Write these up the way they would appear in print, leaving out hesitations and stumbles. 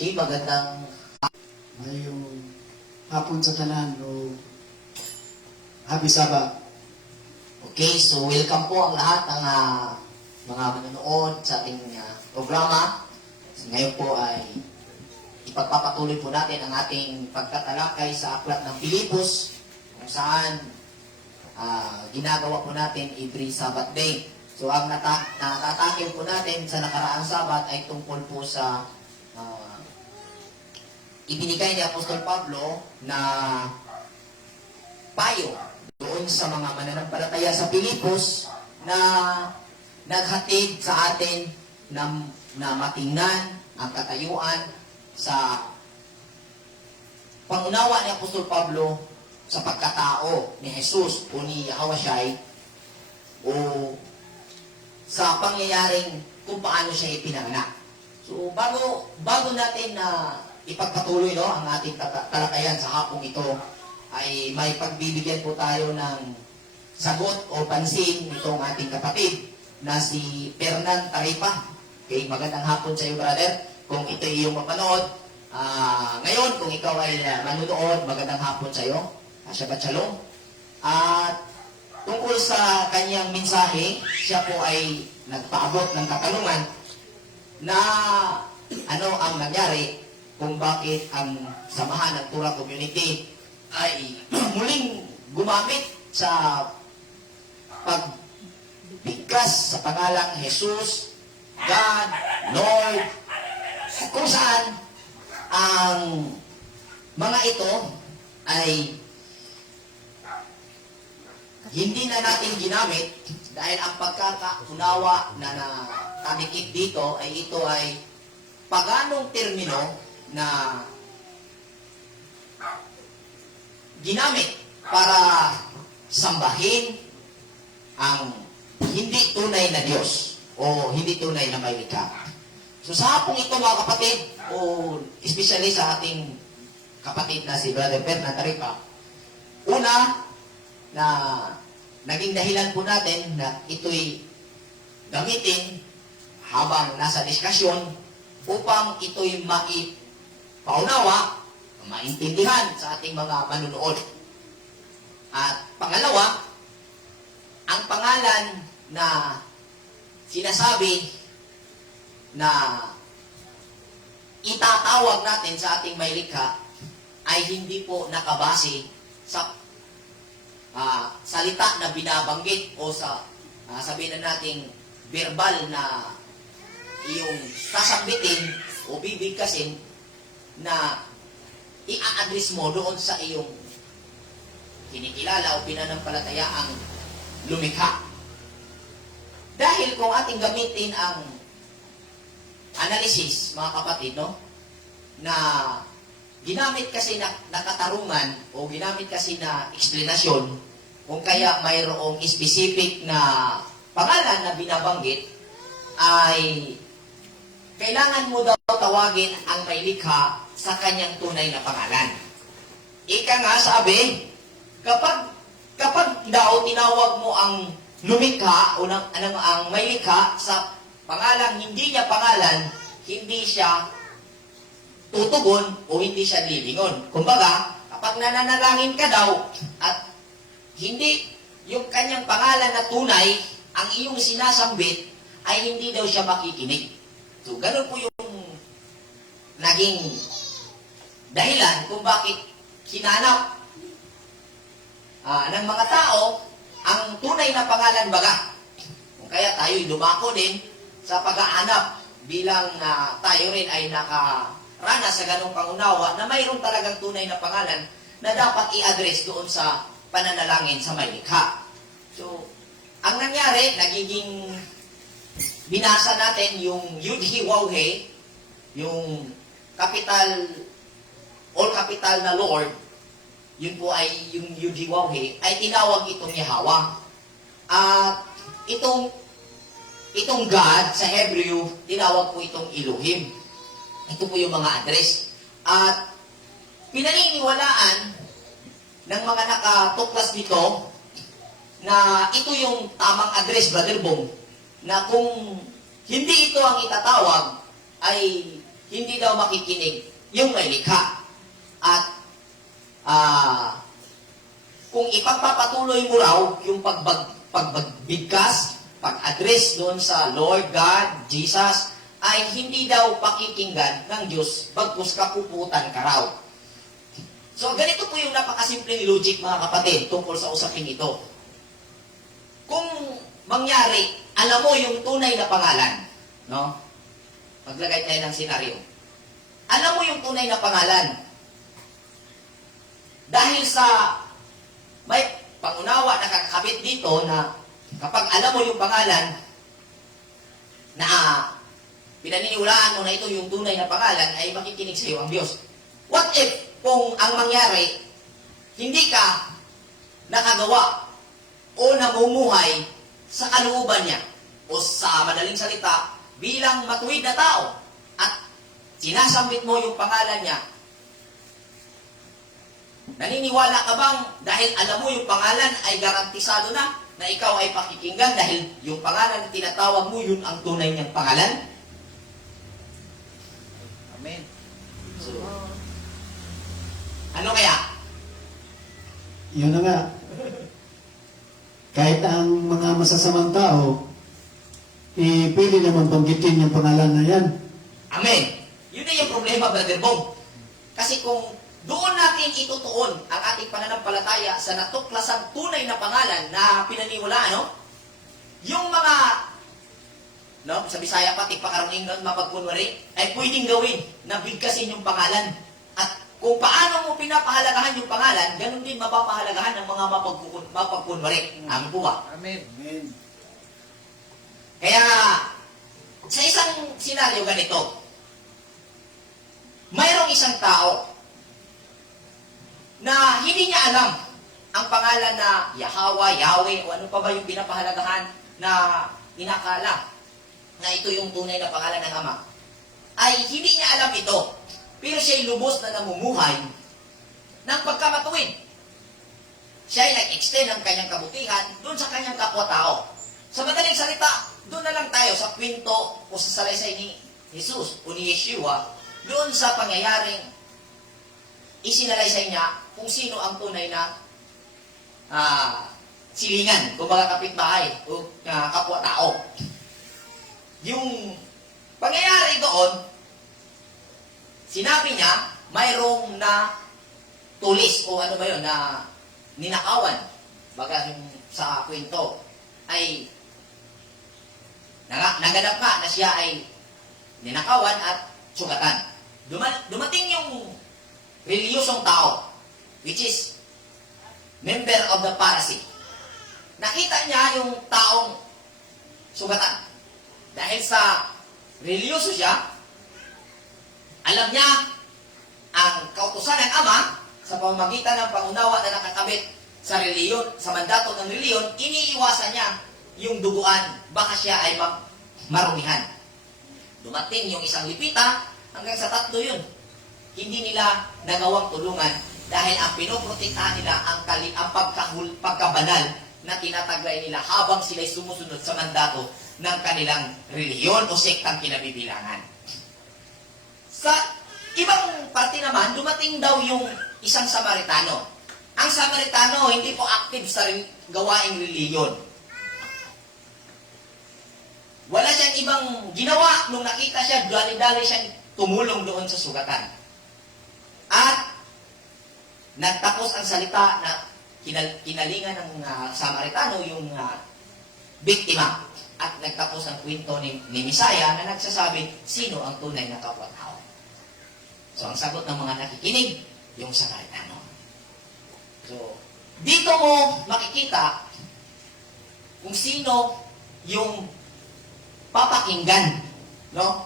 Okay, magandang Mayong hapon sa tanan o happy Sabbath. okay, so welcome po ang lahat ng mga manonood sa ating programa. So, ngayon po ay ipagpapatuloy po natin ang ating pagtatalakay sa aklat ng Pilipos kung saan ginagawa po natin every Sabbath day. So ang natatakil po natin sa nakaraang Sabbath ay tungkol po sa ibinigay ni Apostol Pablo na payo doon sa mga mananampalataya sa Pilipos na naghatid sa atin na matingnan ang katayuan sa pangunawa ni Apostol Pablo sa pagkatao ni Jesus o ni Yahweh o sa pangyayaring kung paano siya ipinanganak. So bago natin na ipagpatuloy ang ating talakayan sa hapong ito, ay may pagbibigyan po tayo ng sagot o pansin nitong ating kapatid na si Fernan Taripa. Okay, magandang hapon sa iyo, brother. Kung ito ay iyong mapanood, ngayon kung ikaw ay manunood, magandang hapon sa iyo. Shabbat Shalom. At tungkol sa kanyang mensahe, siya po ay nagpaabot ng katanungan na ano ang nangyari kung bakit ang samahan ng Torah Community ay muling gumamit sa pagbigkas sa pangalang Jesus, God, Lord, kung saan ang mga ito ay hindi na natin ginamit dahil ang pagkakaunawa na nakadikit dito ay ito ay paganong termino na ginamit para sambahin ang hindi tunay na Diyos o hindi tunay na may likha. So sa hapong ito mga kapatid, o especially sa ating kapatid na si Brother Fernan Taripa, una na naging dahilan po natin na ito'y gamitin habang nasa diskasyon upang ito'y paunawa, maintindihan sa ating mga manunood. At pangalawa, ang pangalan na sinasabi na itatawag natin sa ating may likha ay hindi po nakabase sa salita na binabanggit o sa sabihin na nating verbal na iyong sasambitin o bibigkasin na i-address mo doon sa iyong kinikilala o pinanampalatayaang lumikha. Dahil kung ating gamitin ang analysis, mga kapatid, na ginamit kasi na katarungan o ginamit kasi na eksplanasyon, kung kaya mayroong specific na pangalan na binabanggit, ay kailangan mo daw tawagin ang may likha sa kanyang tunay na pangalan. Ika nga sabi, kapag daw tinawag mo ang lumikha o ang may likha sa pangalang hindi niya pangalan, hindi siya tutugon o hindi siya lilingon. Kumbaga, kapag nananalangin ka daw at hindi yung kanyang pangalan na tunay ang iyong sinasambit, ay hindi daw siya makikinig. So, ganun po yung naging dahilan kung bakit hinanap ng mga tao ang tunay na pangalan baga. Kung kaya tayo'y dumako din sa pag-aanap bilang tayo rin ay nakaranas sa ganong pangunawa na mayroon talagang tunay na pangalan na dapat i-address doon sa pananalangin sa may likha. So, ang nangyari, nagiging binasa natin yung Yud-Hi-Waw-He, yung capital, all capital na Lord, yun po ay yung Yud-Hi-Waw-He, ay tinawag itong Yahweh. At itong God sa Hebrew, tinawag po itong Elohim. Ito po yung mga address. At pinaniniwalaan ng mga nakatuklas dito na ito yung tamang address, Brother Bong, na kung hindi ito ang itatawag, ay hindi daw makikinig yung may likha. At kung ipagpapatuloy mo raw yung pagbigkas, pag-address doon sa Lord God, Jesus, ay hindi daw pakikinggan ng Diyos, bagkus kapuputan ka raw. So, ganito po yung napakasimpleng logic, mga kapatid, tungkol sa usaping ito. Kung mangyari, alam mo yung tunay na pangalan, no? Maglagay tayo ng senaryo. Alam mo yung tunay na pangalan. Dahil sa may pangunawa na kakabit dito na kapag alam mo yung pangalan na pinaniniwalaan mo na ito yung tunay na pangalan, ay makikinig sa iyo ang Diyos. What if kung ang mangyari, hindi ka nakagawa o namumuhay sa kalooban niya o sa madaling salita, bilang matuwid na tao at sinasambit mo yung pangalan niya, naniniwala ka bang dahil alam mo yung pangalan ay garantisado na ikaw ay pakikinggan dahil yung pangalan na tinatawag mo, yun ang tunay niyang pangalan? Amen. So, ano kaya? Yun na nga. Kahit ang mga masasamang tao, pili naman banggitin yung pangalan na yan. Amen. Yun na yung problema, Brother Bong. Kasi kung doon natin itutuon ang ating pananampalataya sa natuklasang tunay na pangalan na pinaniwalaan, no? Yung mga, no, sa Bisaya pati pakaruning nun, mapagkunwari, ay pwedeng gawin na bigkasin yung pangalan. At kung paano mo pinapahalagahan yung pangalan, ganun din mapapahalagahan ng mga mapagkunwari. Amen po ba? Amen. Amen. Kaya, sa isang senaryo ganito, mayroong isang tao na hindi niya alam ang pangalan na Yahweh, Yahweh, o ano pa ba yung pinapahalagahan na inakala na ito yung tunay na pangalan ng Ama, ay hindi niya alam ito. Pero siya'y lubos na namumuhay ng pagkamatuwid. Siya'y nag-extend ng kanyang kabutihan doon sa kanyang kapwa-tao. Sa madaling salita, doon na lang tayo sa kwento o sa salaysay ni Jesus o ni Yeshua, doon sa pangyayaring isinalaysay niya kung sino ang tunay na silingan, kung mga kapitbahay o kapwa-tao. Yung pangyayari doon, sinabi niya, mayroong na tulis o ano ba yun, na ninakawan. Baga yung sa kwento, ay naganap nga na siya ay ninakawan at sugatan. Dumating yung reliyosong tao, which is member of the Pharisee. Nakita niya yung taong sugatan. Dahil sa reliyoso siya, alam niya ang kautusan ng Ama sa pamamagitan ng pangunawa na nakakabit sa reliyon, sa mandato ng reliyon, iniiwasan niya yung duguan, baka siya ay marumihan. Dumating yung isang lipita, hanggang sa 3 yun. Hindi nila nagawang tulungan dahil ang pinoprotektahan nila ang pagkabanal na tinataglay nila habang sila'y sumusunod sa mandato ng kanilang reliyon o sektang kinabibilangan. Sa ibang parte naman, dumating daw yung isang Samaritano. Ang Samaritano hindi po active sa gawaing reliyon. Wala siyang ibang ginawa nung nakita siya, dali-dali siyang tumulong doon sa sugatan. At nagtapos ang salita na kinalingan ng Samaritano yung biktima. At nagtapos ang kwento ni Misaya na nagsasabi, sino ang tunay na kapwa-tao? So, ang sagot ng mga nakikinig, yung Samaritano. So, dito mo makikita kung sino yung papakinggan, no?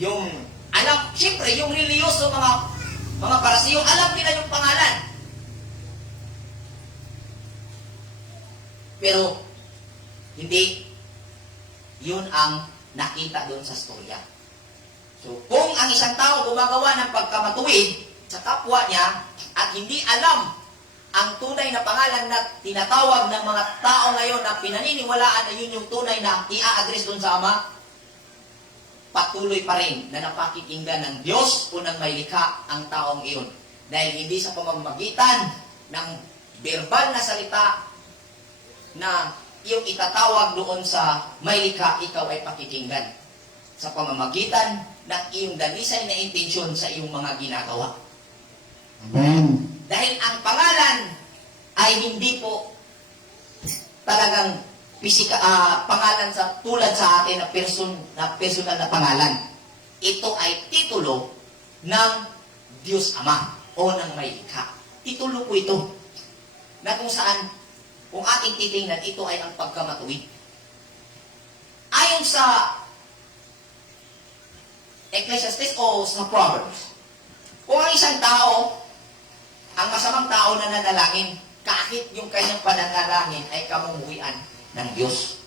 Yung, alam, siyempre, yung reliyoso mga Pariseo, alam nila yung pangalan. Pero, hindi, yun ang nakita doon sa storya. So, kung ang isang tao gumagawa ng pagkamatuwid sa kapwa niya at hindi alam ang tunay na pangalan na tinatawag ng mga tao ngayon na pinaniniwalaan na yun yung tunay na i-address doon sa Ama, patuloy pa rin na napakikinggan ng Diyos o ng may likha ang taong iyon. Dahil hindi sa pamamagitan ng verbal na salita na iyong itatawag doon sa may likha, ikaw ay pakikinggan. Sa pamamagitan ng iyong dalisay na intensyon sa iyong mga ginagawa. Amen. Dahil ang pangalan ay hindi po talagang pangalan sa tulad sa atin na personal na pangalan. Ito ay titulo ng Diyos Ama o ng may likha. Titulo po ito na kung saan, kung ating titingnan, ito ay ang pagkamatuwid. Ayon sa Ecclesiastes o sa Proverbs, kung ang isang tao, ang masamang tao na nanalangin, kahit yung kanyang pananalangin ay kamumuhian ng Diyos.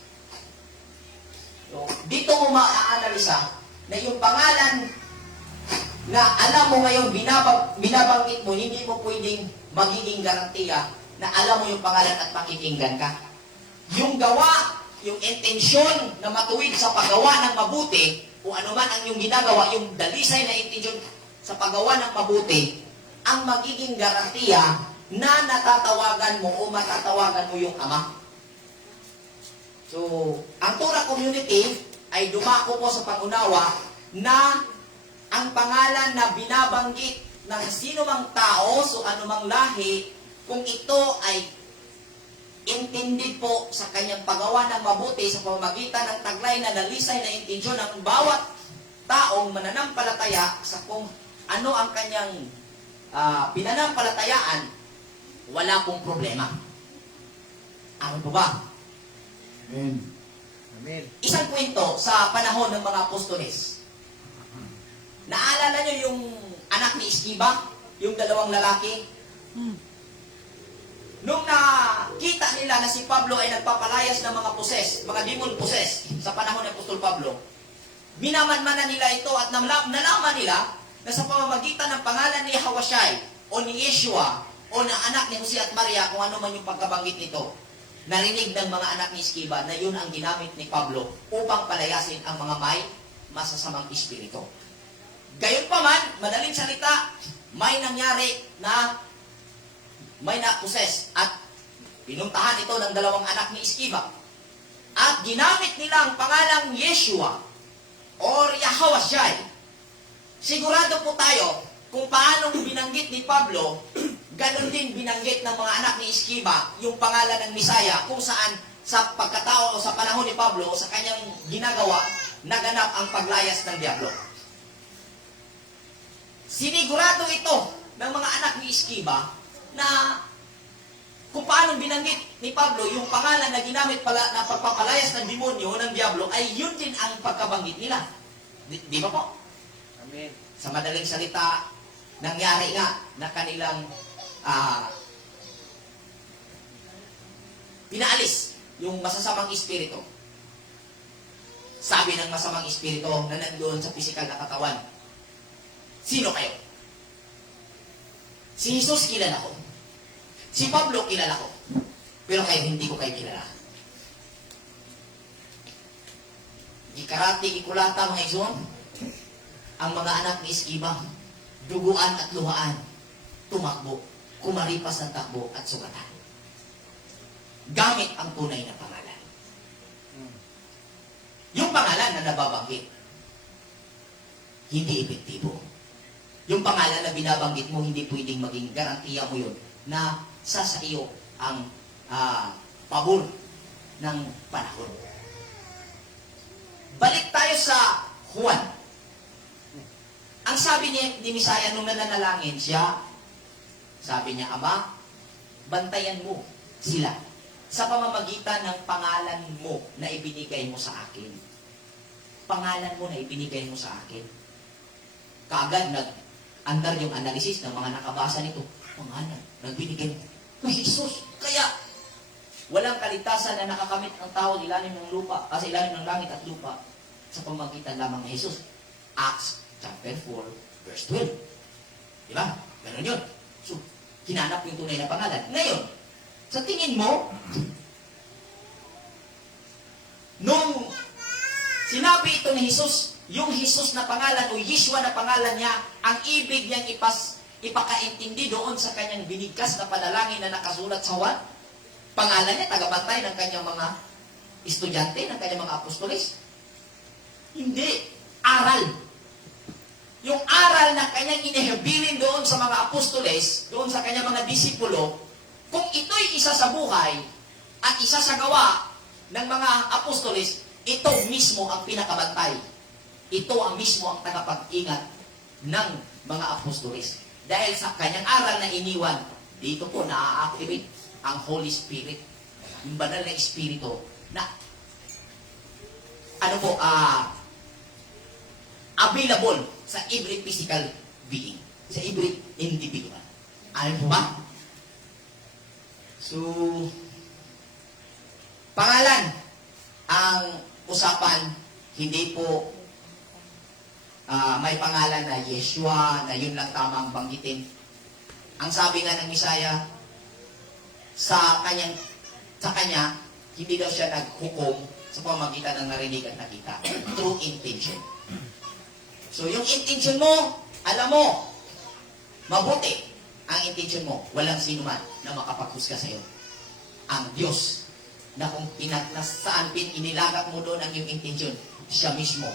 So, dito mo maaanalisa na yung pangalan na alam mo ngayon, binabanggit mo, hindi mo pwedeng magiging garantiya na alam mo yung pangalan at makikinggan ka. Yung gawa, yung intensyon na matuwid sa paggawa ng mabuti, o anuman ang yung ginagawa, yung dalisay na intensyon sa paggawa ng mabuti, ang magiging garantiya na natatawagan mo o matatawagan mo yung Ama. So, ang Torah community ay dumako po sa pangunawa na ang pangalan na binabanggit ng sino mang tao, so anumang lahi, kung ito ay intended po sa kanyang paggawa ng mabuti sa pamamagitan ng taglay na dalisay na intensyon ng bawat taong mananampalataya sa kung ano ang kanyang pinanampalatayaan, wala pong problema. Ano po ba? Amen. Amen. Isang kwento sa panahon ng mga apostoles. Naalala nyo yung anak ni Esquiva? Yung dalawang lalaki? Nung nakita nila na si Pablo ay nagpapalayas ng mga mga demon possessed sa panahon ng Apostol Pablo, minamanmanan nila ito at nalaman nila na sa pamamagitan ng pangalan ni Hawashai o ni Yeshua o na anak ni Jose at Maria, kung ano man yung pagkabanggit nito, narinig ng mga anak ni Esquiva na yun ang ginamit ni Pablo upang palayasin ang mga may masasamang espiritu. Gayunpaman, madaling salita, may nangyari na may na-possess at pinuntahan ito ng dalawang anak ni Esquiva. At ginamit nila ang pangalang Yeshua or Yahawashai. Sigurado po tayo kung paano binanggit ni Pablo, ganon din binanggit ng mga anak ni Esquiva yung pangalan ng Misaya, kung saan sa pagkatao o sa panahon ni Pablo o sa kanyang ginagawa, naganap ang paglayas ng diablo. Sinigurado ito ng mga anak ni Esquiva na kung paano binanggit ni Pablo yung pangalan na ginamit pala na pagpapalayas ng demonyo ng diablo ay yun din ang pagkabanggit nila. Di ba po? Amen. Sa madaling salita, nangyari nga na kanilang pinaalis yung masasamang espiritu. Sabi ng masamang espiritu na nandoon sa pisikal na katawan, sino kayo? Si Jesus kilala ko. Si Pablo kilala ko. Pero kayo, hindi ko kayo kilala. Gikarati, gikulata mga igsoon, ang mga anak ni Esquiva, duguan at luhaan, tumakbo, kumaripas ng takbo at sugatan. Gamit ang tunay na pangalan. Yung pangalan na nababanggit, hindi epektibo. Yung pangalan na binabanggit mo, hindi pwedeng maging garantiya mo yun na sa iyo ang pabor ng panahon. Balik tayo sa Juan. Ang sabi ni Misaya nung nananalangin siya, sabi niya, Ama, bantayan mo sila sa pamamagitan ng pangalan mo na ibinigay mo sa akin. Pangalan mo na ibinigay mo sa akin. Kaagad nag-andar yung analysis ng mga nakabasa nito. Pangalan, nagbinigay mo. Ay, Jesus! Kaya, walang kaligtasan na nakakamit ang tao sa ilalim ng lupa, sa ilalim ng langit at lupa, sa pamamagitan lamang ni Jesus. Acts chapter 4, verse 12. Diba? Ganun yun. So, hinanap yung tunay na pangalan. Ngayon, sa tingin mo, nung sinabi ito ni Jesus, yung Jesus na pangalan o Yeshua na pangalan niya, ang ibig niyang ipakaintindi doon sa kanyang binigkas na panalangin na nakasulat sa Juan. Pangalan niya, tagabantay ng kanyang mga estudyante, ng kanyang mga apostoles. Hindi. Aral. Yung aral na kanyang inihibilin doon sa mga apostoles, doon sa kanyang mga disipulo, kung ito'y isa sa buhay at isa sa gawa ng mga apostoles, ito mismo ang pinakabantay. Ito ang mismo ang tagapag-ingat ng mga apostoles. Dahil sa kanyang aral na iniwan, dito po na-activate ang Holy Spirit. Yung banal na Espiritu na available sa every physical being, sa every individual. Ano po ba? So, pangalan, ang usapan, hindi po may pangalan na Yeshua, na yun lang tamang banggitin. Ang sabi nga ng Misaya, sa kanya, hindi daw siya naghukom sa pamamagitan ng narinig at nakita. True intention. So, yung intention mo, alam mo, mabuti ang intention mo. Walang sino man na makapaghusga sa iyo. Ang Diyos, na kung saan inilagak mo doon ang iyong intention, siya mismo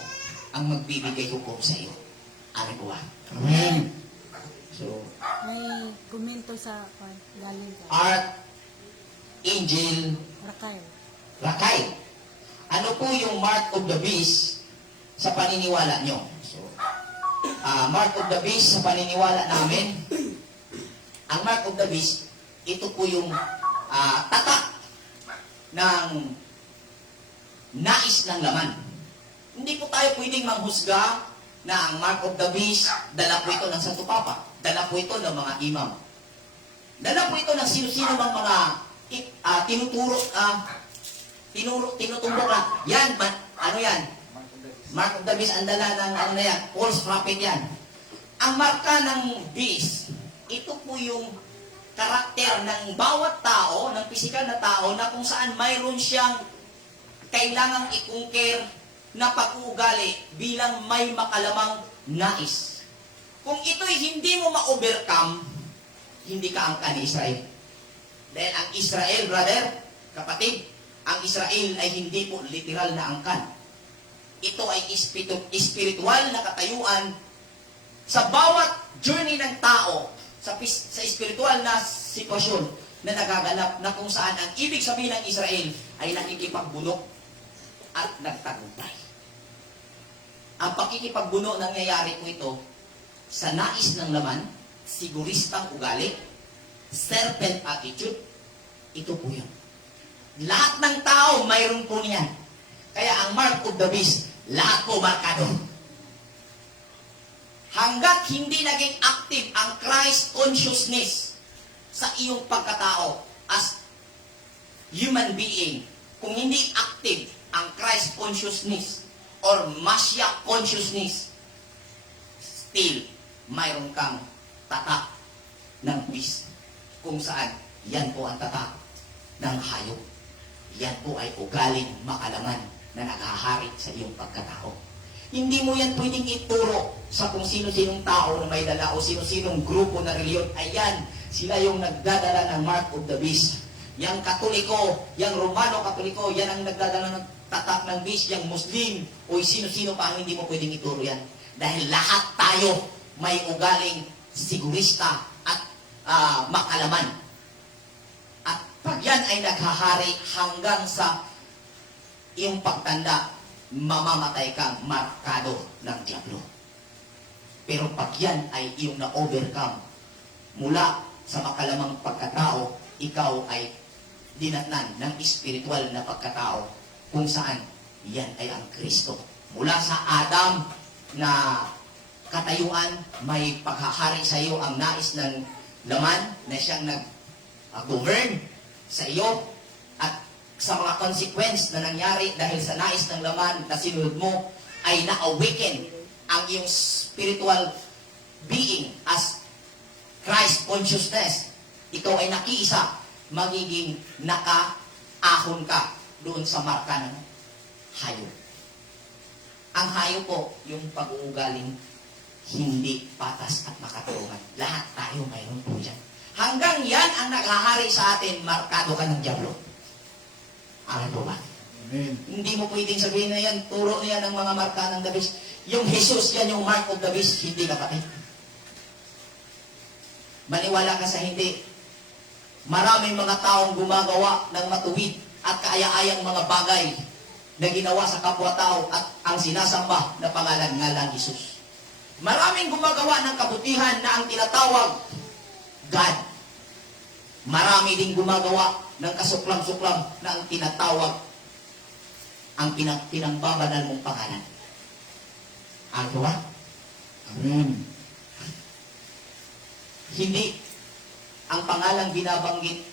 ang magbibigay hukom sa iyo. Ano po ba? Amen. So, May komento sa galing ka. Archangel Rakay. Rakay. Ano po yung mark of the beast sa paniniwala nyo? So, mark of the beast sa paniniwala namin, ang mark of the beast, ito po yung tatak ng nais ng laman. Hindi po tayo pwedeng manghusga na ang mark of the beast, dala po ito ng Santo Papa, dala po ito ng mga imam, dala po ito ng sino-sino bang mga tinuturo na, yan, ano yan? Mark of the beast, ang dala ng ano na yan, false prophet yan. Ang marka ng beast, ito po yung karakter ng bawat tao, ng pisikal na tao, na kung saan mayroon siyang kailangang ikungkir na pag-uugali bilang may makalamang nais. Kung ito'y hindi mo ma-overcome, hindi ka angkan ni Israel. Dahil ang Israel, brother, kapatid, ang Israel ay hindi po literal na angkan. Ito ay spiritual na katayuan sa bawat journey ng tao, sa spiritual na sitwasyon na nagaganap, na kung saan ang ibig sabihin ng Israel ay nakikipagbunok at nagtagumpay. Ang pakikipagbuno nangyayari po ito sa nais ng laman, siguristang ugali, serpent attitude. Ito po yun. Lahat ng tao mayroon po niyan. Kaya ang mark of the beast, lahat po markado. Hanggat hindi naging active ang Christ consciousness sa iyong pagkatao as human being, kung hindi active ang Christ consciousness or Mashiach consciousness, still, mayroon kang tatak ng beast. Kung saan, yan po ang tatak ng hayop. Yan po ay ugaling makalaman na naghahari sa iyong pagkatao. Hindi mo yan pwedeng ituro sa kung sino-sinong tao na may dala o sino-sinong grupo na reliyon. Ayan, sila yung nagdadala ng mark of the beast. Yang Katoliko, yang Romano Katoliko, yan ang nagdadala ng tatak ng beast. Yang Muslim, o sino-sino pa ang hindi mo pwedeng ituro yan. Dahil lahat tayo may ugaling sigurista at makalaman. At pag yan ay naghahari hanggang sa iyong pagtanda, mamamatay kang markado ng diablo. Pero pag yan ay iyong na-overcome mula sa makalamang pagkatao, ikaw ay dinatnan ng espiritual na pagkatao kung saan yan ay ang Kristo. Mula sa Adam na katayuan, may paghahari sa iyo ang nais ng laman na siyang nag-govern sa iyo, at sa mga consequence na nangyari dahil sa nais ng laman na sinunod mo, ay na-awaken ang iyong spiritual being as Christ consciousness. Ikaw ay nakiisa, magiging nakaahon ka doon sa marka ng hayop. Ang hayop po, yung pag-uugaling hindi patas at makatarungan. Lahat tayo mayroon po yan. Hanggang yan ang naghahari sa atin, markado ka ng dyablo. Amen po ba? Amen. Hindi mo pwedeng sabihin na yan, turo na yan ang mga marka ng the beast. Yung Jesus, yan yung mark of the beast, hindi kapatid. Maniwala ka sa hindi. Maraming mga taong gumagawa ng matuwid at kaaya-ayang mga bagay na ginawa sa kapwa-tao at ang sinasamba na pangalan ngalan Jesus. Maraming gumagawa ng kabutihan na ang tinatawag God. Marami ding gumagawa ng kasuklam-suklam na ang tinatawag ang pinangbabanal mong pangalan. Ano ba? Amen. Hindi ang pangalang binabanggit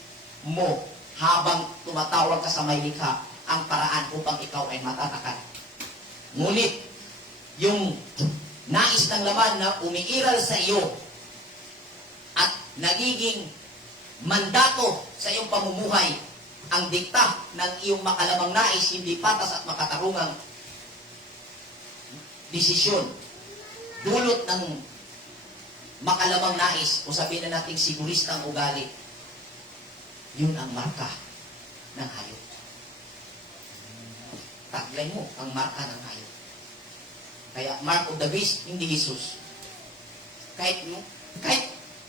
mo habang tumatawag ka sa may likha ang paraan upang ikaw ay matatakan. Ngunit, yung nais ng laman na umiiral sa iyo at nagiging mandato sa iyong pamumuhay, ang dikta ng iyong makalamang nais, hindi patas at makatarungang desisyon, dulot ng makalamang nais, o sabihin na natin siguristang ugali, yun ang marka ng hayop. Taglay mo ang marka ng hayop. Kaya mark of the beast, hindi Jesus. Kahit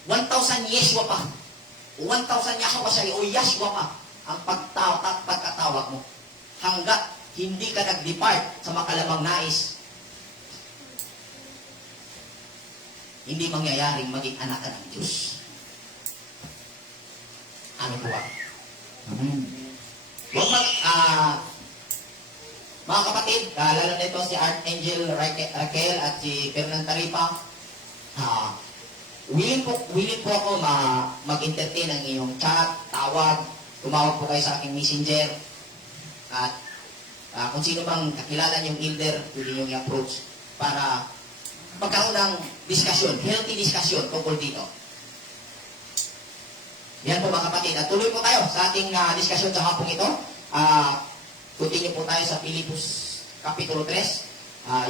1,000 Yeshua pa, o 1,000 Yahweh siya, o Yeshua pa, ang pagkatawag mo, hanggat hindi ka nag-depart sa makalamang nais, hindi mangyayaring maging anak ka ng Diyos. Ano po ba? Amen. Huwag mga kapatid, lalo na ito si Archangel Raquel at si Fernand Taripa, willing po ako mag-entertain ang iyong chat, tawag, tumawag po kayo sa aking messenger, at kung sino bang kakilala niyong elder, pwede niyong i-approach para magkaroon ng discussion, healthy discussion tungkol dito. Yan po mga kapatid. At tuloy po tayo sa ating discussion sa hapong ito. Continue po tayo sa Pilipos Kapitulo 3.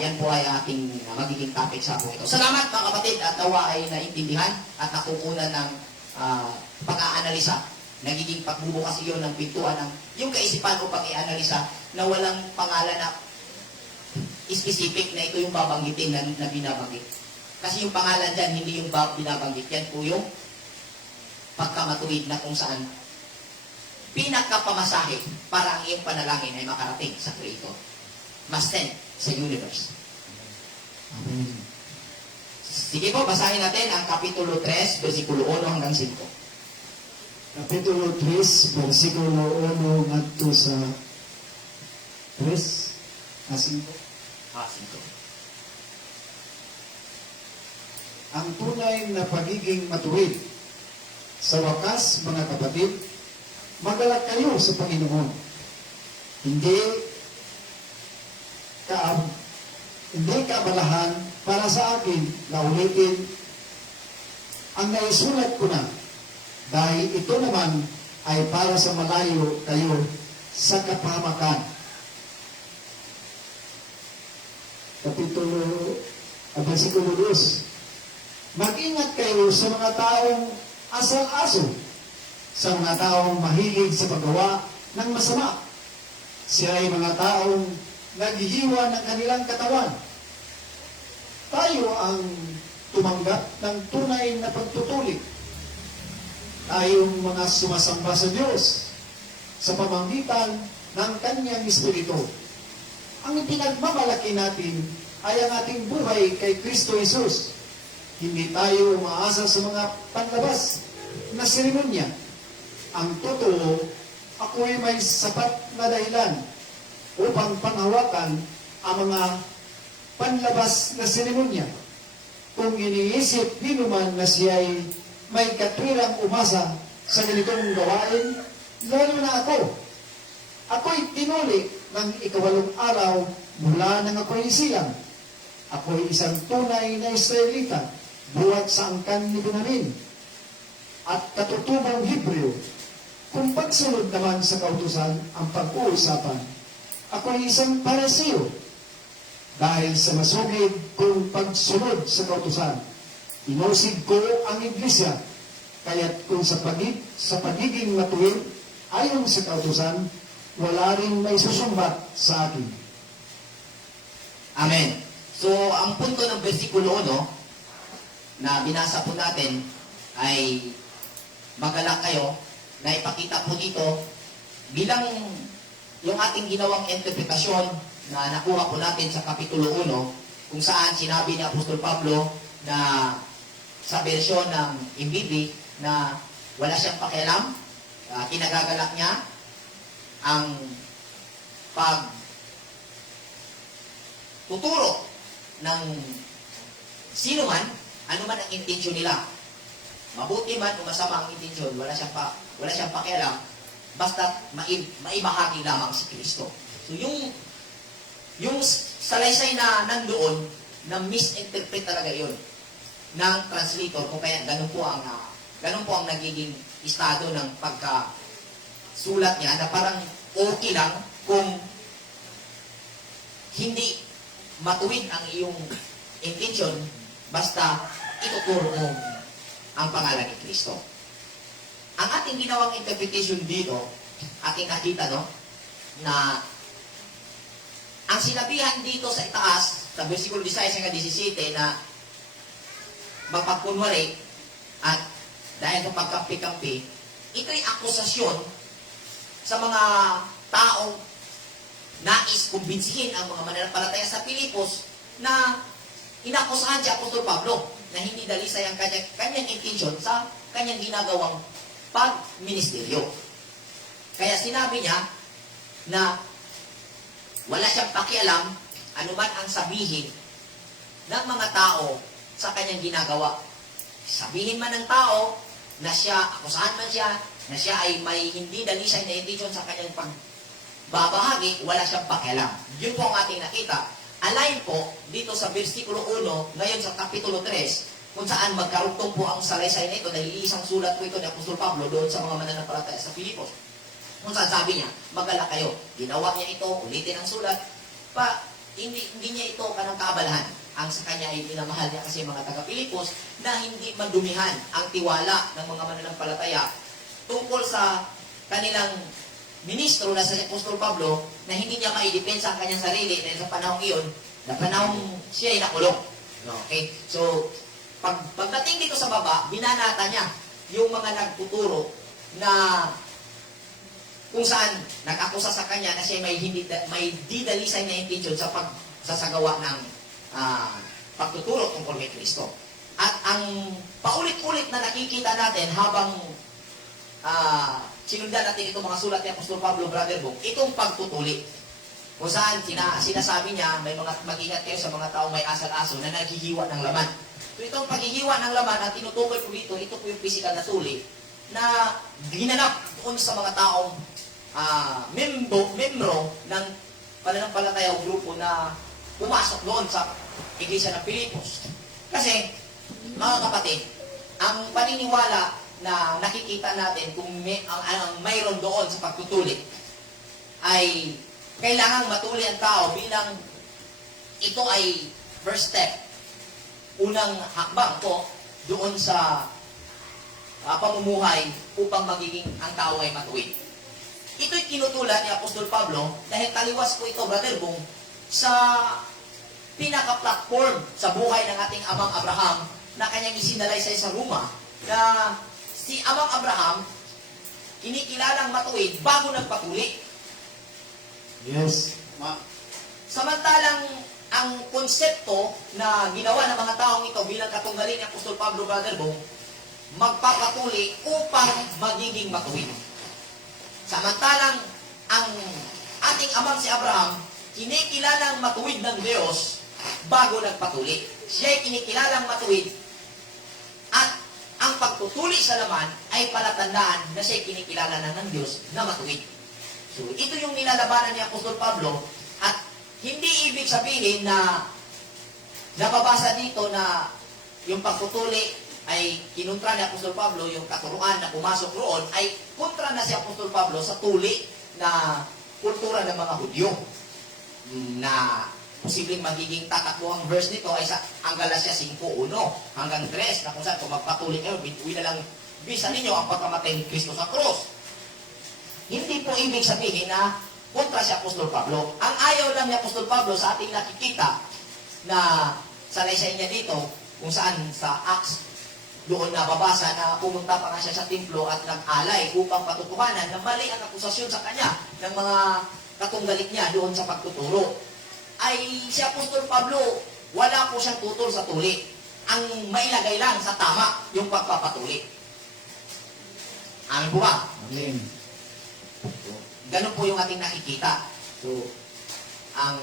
Yan po ay ating magiging topic sa hapong ito. Salamat mga kapatid at nawa ay naintindihan at nakukunan ng pag-aanalisa. Nagiging pagbubukas iyon ng pintuan ng yung kaisipan upang i-analisa na walang pangalan na specific na ito yung babanggitin na binabanggit. Kasi yung pangalan dyan, hindi yung binabanggit. Yan po yung pagkamatuwid na kung saan pinakapamasahe para ang iyong panalangin ay makarating sa Creator. Masten sa universe. Amen. Sige po, basahin natin ang Kapitulo 3, versikulo 1 hanggang 5. Kapitulo 3, versikulo 1 ngadto sa 3 na 5. 5. Ang tunay na pagiging matuwid. Sa wakas, mga kapatid, magalak kayo sa Panginoon. Hindi kaabalahan para sa akin na ulitin ang naisulat ko na, dahil ito naman ay para sa malayo kayo sa kapahamakan. Versikulo 2. Mag-ingat kayo sa mga taong asal-aso, sa mga taong mahilig sa paggawa ng masama. Sila ay mga taong naghihiwa ng kanilang katawan. Tayo ang tumanggap ng tunay na pagtutulik. Tayong mga sumasamba sa Diyos sa pamamagitan ng Kanyang Espiritu. Ang pinagmamalaki natin ay ang ating buhay kay Kristo Jesus. Hindi tayo umaasa sa mga panlabas na seremonya. Ang totoo, ako ay may sapat na dahilan upang panghawakan ang mga panlabas na seremonya. Kung iniisip ni naman na siya ay may katwirang umasa sa ganitong gawain, lalo na ako. Ako'y tinuli ng 8 araw mula nang ako'y silang. Ako'y isang tunay na Israelita, buhat sa angkan ni Benjamin, at katutubong Hebreo. Kung pagsunod naman sa kautusan ang pag-uusapan, ako'y isang Pariseo. Dahil sa masugid kong pagsunod sa kautusan, inusig ko ang iglesia, kaya't kung sa pagiging matuwid ayon sa kautusan, wala rin may susumbat sa akin. Amen. So, ang punto ng versikulo 1 na binasa po natin ay magalak kayo na ipakita po dito bilang yung ating ginawang interpretasyon na nakuha po natin sa Kapitulo 1 kung saan sinabi ni Apostol Pablo na sa bersyon ng MBB na wala siyang pakialam, kinagagalak niya ang tuturo ng sino man, ano man ang intensyon nila. Mabuti man o masama ang intensyon, wala siyang pakialam, basta maibahagi lamang si Kristo. So yung salaysay na nandoon, na misinterpret talaga yun ng translator, kung kaya ganun po ang nagiging estado ng pagkasulat niya, na parang okay lang kung hindi matuwid ang iyong intention, basta ituturo mo ang pangalan ni Kristo. Ang ating ginawang interpretation dito, ating nakita, na ang sinabihan dito sa itaas, sa versikulo 16 hanggang 17, na magpagkunwari at dahil sa pagkampi-kampi, ito'y akusasyon sa mga taong nais kumbinsihin ang mga mananampalataya sa Pilipos na inakusahan si Apostol Pablo na hindi dalisay ang kanyang intention sa kanyang ginagawang pagministeryo. Kaya sinabi niya na wala siyang pakialam anuman ang sabihin ng mga tao sa kanyang ginagawa. Sabihin man ng tao na akusahan man siya, na siya ay may hindi dalisay na intention sa kanyang pagbabahagi, wala siyang pakialam. Yun po ang ating nakita. Align po dito sa versikulo 1, ngayon sa Kapitulo 3, kung saan magkarugtong po ang salaysay na ito dahil isang sulat po ito ni Apostol Pablo doon sa mga mananampalataya sa Pilipos. Kung saan sabi niya, magala kayo. Ginawa niya ito, ulitin ang sulat, hindi niya ito kanang kaabalahan. Ang sa kanya ay minamahal niya kasi mga taga-Pilipos na hindi madumihan ang tiwala ng mga mananampalataya tungkol sa kanilang ministro na sa Apostol Pablo, na hindi niya maidepensa ang kanyang sarili dahil sa panahong iyon, na panahong siya ay nakulong. Okay? So, pagdating dito sa baba, binanata niya yung mga nagtuturo na kung saan nag-akusa sa kanya na siya may didalisay na intention sa pagsasagawa ng pagtuturo tungkol kay Kristo. At ang paulit-ulit na nakikita natin habang sinundan natin itong mga sulat ni Apostol Pablo, Brother Bong, itong pagtutuli. Kung saan sinasabi niya, may mag-ingat kayo sa mga taong may asal-aso na naghihiwa ng laman. So itong paghihiwa ng laman, ang tinutukoy po dito, ito po yung physical na tuli na ginanap doon sa mga taong membro ng pananampalataya o grupo na pumasok doon sa Iglesia ng Pilipos. Kasi, mga kapatid, ang paniniwala na nakikita natin kung ang mayroon doon sa pagtutuli ay kailangang matuli ang tao bilang ito ay first step, unang hakbang po doon sa pamumuhay upang magiging ang tao ay matuwid. Ito'y kinutulan ni Apostol Pablo dahil taliwas po ito, Brother Bong, sa pinaka-platform sa buhay ng ating amang Abraham na kanyang isinalaysay sa Roma, na si amang Abraham kinikilalang matuwid bago nagpatuli. Yes. Samantalang ang konsepto na ginawa ng mga taong ito bilang katunggalin ni Apostol Pablo, Brother Bong, magpapatuli upang magiging matuwid. Samantalang ang ating amang si Abraham, kinikilalang matuwid ng Diyos bago nagpatuli. Siya'y kinikilalang matuwid at ang pagtutuli sa laman ay palatandaan na siya'y kinikilala na ng Diyos na matuwid. So, ito yung nilalabanan ni Apostol Pablo, at hindi ibig sabihin na nababasa dito na yung pagtutuli ay kinontra ni Apostol Pablo, yung katuruan na pumasok roon ay kontra na si Apostol Pablo sa tuli na kultura ng mga Hudyo, na posibleng magiging tatakbo ang verse nito ay ang Galatia 5:1 hanggang 3 na kung saan kung magpatuloy kayo, bituin na lang bisa ninyo ang pagkamatay ni Kristo sa krus. Hindi po ibig sabihin na kontra si Apostol Pablo. Ang ayaw lang ni Apostol Pablo sa ating nakikita na salaysay niya dito, kung saan sa Acts, doon nababasa na pumunta pa nga siya sa templo at nag-alay upang patutuhanan na mali ang akusasyon sa kanya ng mga katunggalit niya doon sa pagtuturo. Ay si Apostol Pablo, wala po siyang tutol sa tuli. Ang mailagay lang sa tama yung pagpapatuli. Amin po ba? Amen. Ganun po yung ating nakikita. So, ang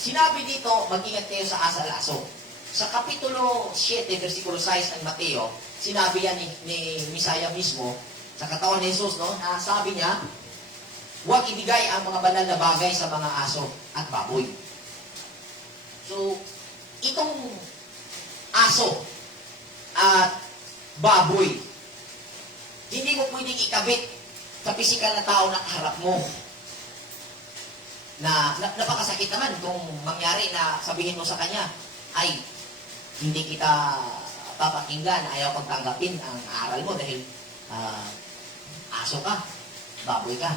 sinabi dito, mag-ingat kayo sa asal-aso. Sa Kapitulo 7, versikulo 6 ng Mateo, sinabi yan ni Misaya mismo, sa katawan ni Jesus, no, na sabi niya, huwag ibigay ang mga banal na bagay sa mga aso at baboy. So, itong aso at baboy, hindi mo pwedeng ikabit sa pisikal na tao na kaharap mo. Napakasakit naman kung mangyari na sabihin mo sa kanya, ay, hindi kita papakinggan, ayaw pagtanggapin ang aral mo dahil aso ka, baboy ka.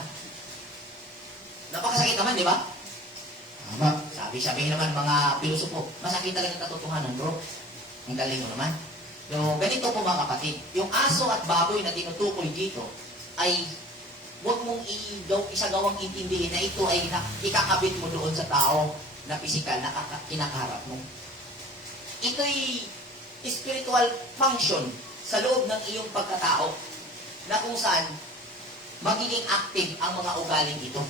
Napakasakit naman, di ba? Tama. Sabi naman mga pilosopo, masakit talaga yung katotohanan, bro. Ang galing mo naman. So, ganito po mga kapatid, yung aso at baboy na tinutukoy dito ay huwag mong isagawang intindihin na ito ay ikakabit mo doon sa tao na pisikal na kinakaharap mo. Ito'y spiritual function sa loob ng iyong pagkatao na kung saan magiging active ang mga ugaling ito.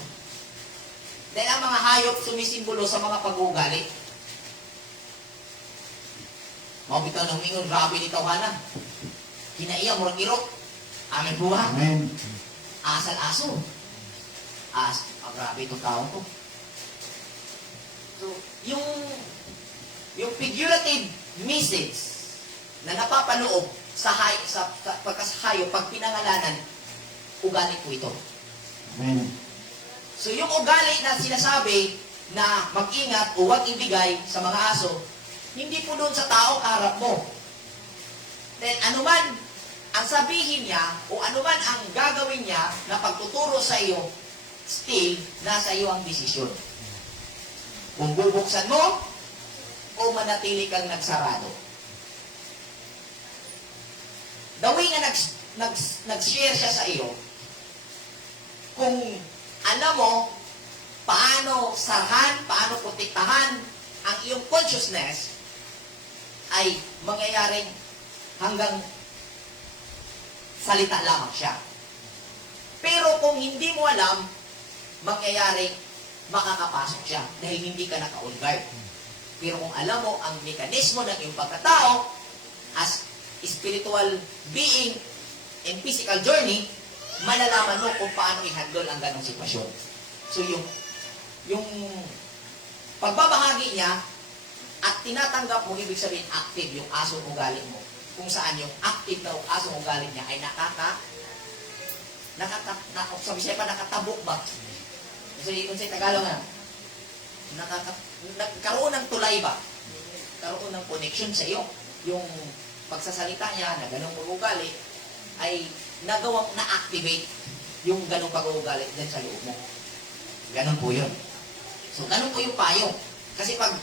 Dahil ang mga hayop sumisimbolo sa mga pag-uugali. Mabitaw ng mingon, grabe ni tawanan. Kinaiya mo ng irok. Amen po ba? Amen. Asal-aso. Grabe itong tao to. So, yung figurative message na napapaloob sa pagkasahayop, pag pinangalanan, ugali po ito. Amen. So, yung ugali na sinasabi na mag-ingat o huwag ibigay sa mga aso, hindi po doon sa tao kaharap mo. Then, anuman ang sabihin niya o anuman ang gagawin niya na pagtuturo sa iyo, still, nasa iyo ang desisyon. Kung bubuksan mo o manatili kang nagsarado. The way nga nag-share siya sa iyo, kung alam mo paano sarhan, paano protektahan ang iyong consciousness, ay mangyayaring hanggang salita lamang siya. Pero kung hindi mo alam, mangyayaring makakapasok siya dahil hindi ka naka-on guard. Pero kung alam mo ang mekanismo ng iyong pagkatao as spiritual being in physical journey, malalaman mo kung paano i-handle ang ganong sitwasyon. So yung pagbabahagi niya at tinatanggap mo, ibig sabihin active yung asong ugali mo. Kung saan yung active na asong ugali niya ay sabi siya pa, nakatabok ba? Kasi kung sa Tagalog na, nagkaroon ng tulay ba? Karoon ng connection sa iyo. Yung pagsasalita niya na ganong pag-ugali ay nagawang na-activate yung ganong pag-ugali din sa loob mo. Ganon po yun. So, ganon po yung payo. Kasi pag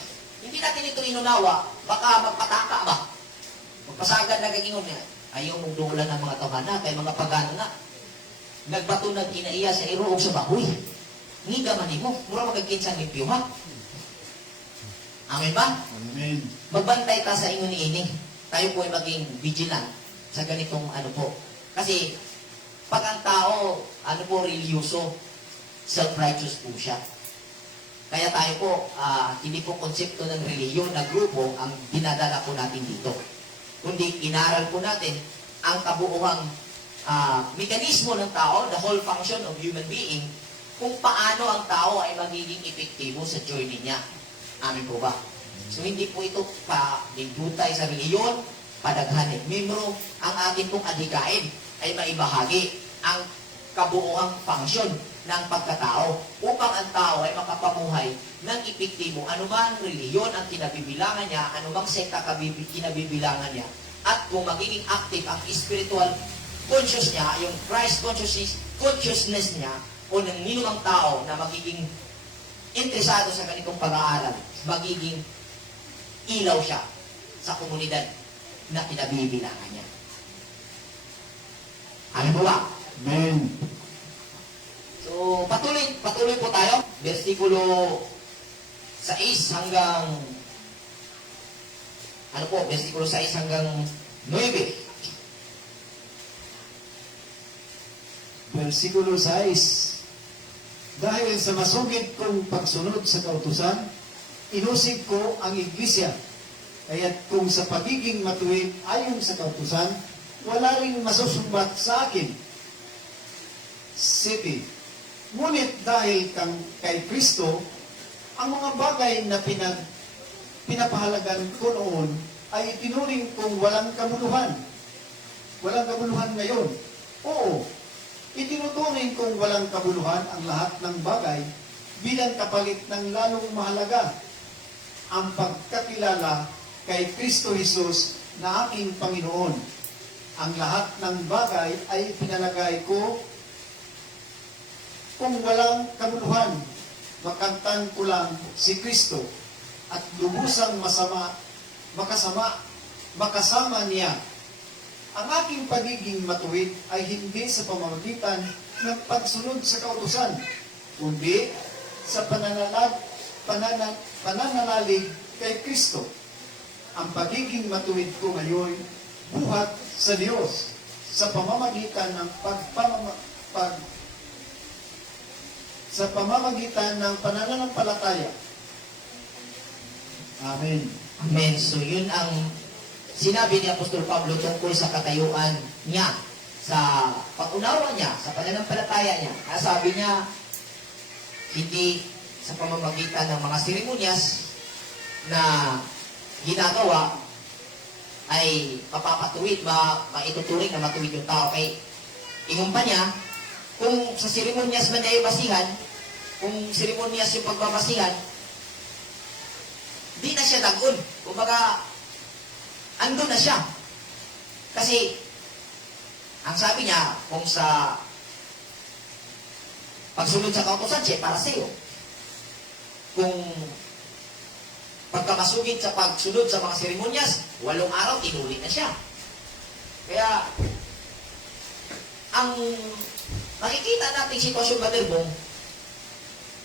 hindi natin ito inunawa, baka magpataka ba? Magpasagad na gagingon niya. Ayaw mong dulan ng mga tawana, kay mga pagano na. Nagbato na kinaiya sa iro o sa baboy. Ngiga man mo, mura magagkinsang limpyo ha. Amen ba? Amen. Magbantay ta sa inyo ni ini. Tayo po ay maging vigilant sa ganitong ano po. Kasi pag ang tao, ano po, religyoso, self-righteous po siya. Kaya tayo po, hindi po konsepto ng reliyon na grupo ang dinadala po natin dito. Kundi inaral po natin ang kabuuang mekanismo ng tao, the whole function of human being, kung paano ang tao ay magiging epektibo sa journey niya. Amin po ba? So hindi po ito pa-limbutay sa reliyon, padaghan ng membro, ang atin pong adhikain ay maibahagi ang kabuuang function ng pagkatao upang ang tao ay makapamuhay ng epektibo anuman reliyon ang kinabibilangan niya, anumang sekta kinabibilangan niya, at kung magiging active ang spiritual conscious niya, yung Christ consciousness niya, o ng ninumang tao na magiging interesado sa ganitong pag-aaral, magiging ilaw siya sa komunidad na kinabibilangan niya. Alam mo ba? Amen. So, patuloy po tayo. Versikulo 6 hanggang versikulo 6 hanggang 9. Versikulo 6. Dahil sa masugid kong pagsunod sa kautusan, inusig ko ang iglesia. Kaya't kung sa pagiging matuwid ayon sa kautusan, wala ring masusumbat sa akin. 7. Ngunit dahil kay Kristo, ang mga bagay na pinapahalagan ko noon ay itinuring kong walang kabuluhan. Walang kabuluhan ngayon. Oo, itinuturing kong walang kabuluhan ang lahat ng bagay bilang kapalit ng lalong mahalaga ang pagkakilala kay Kristo Jesus na aking Panginoon. Ang lahat ng bagay ay pinalagay ko kung walang kabuluhan. Makantan ko lang si Kristo at lubusang makasama niya. Ang aking pagiging matuwid ay hindi sa pamamagitan ng pagsunod sa kautusan, kundi sa pananalalig kay Kristo. Ang pagiging matuwid ko ngayon buhat sa Diyos sa pamamagitan ng pananampalataya. Amen. Amen. So, yun ang sinabi ni Apostol Pablo tungkol sa katayuan niya, sa pag-unawa niya, sa pananampalataya niya. Sabi niya, hindi sa pamamagitan ng mga seremonyas na ginagawa ay mapapatuwid, maituturing na matuwid yung tao. Kay ingumpa niya, kung sa seremonyas man ay basihan, kung seremonyas yung pagbabasihan, di na siya dagon. Kumbaga, andun na siya. Kasi, ang sabi niya, kung sa pagsunod sa kautusan, siya para sa iyo. Kung pagkamasugid sa pagsunod sa mga seremonyas, 8 araw, tinuli na siya. Kaya, ang makikita natin sitwasyon, Brother Bong,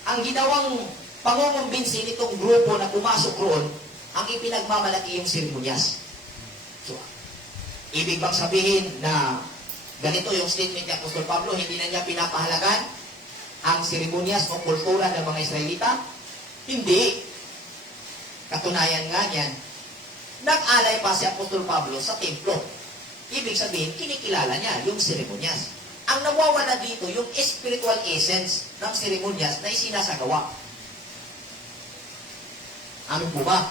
ang ginawang pangungumbinsi nitong grupo na pumasok roon, ang ipinagmamalaki yung seremonyas. So, ibig bang sabihin na ganito yung statement ni Apostol Pablo, hindi na niya pinapahalagan ang seremonyas o kultura ng mga Israelita? Hindi. Katunayan nga niyan, nag-alay pa si Apostol Pablo sa templo. Ibig sabihin, kinikilala niya yung seremonyas. Ang nawawala dito, yung spiritual essence ng seremonyas na isinasagawa. Ano po ba?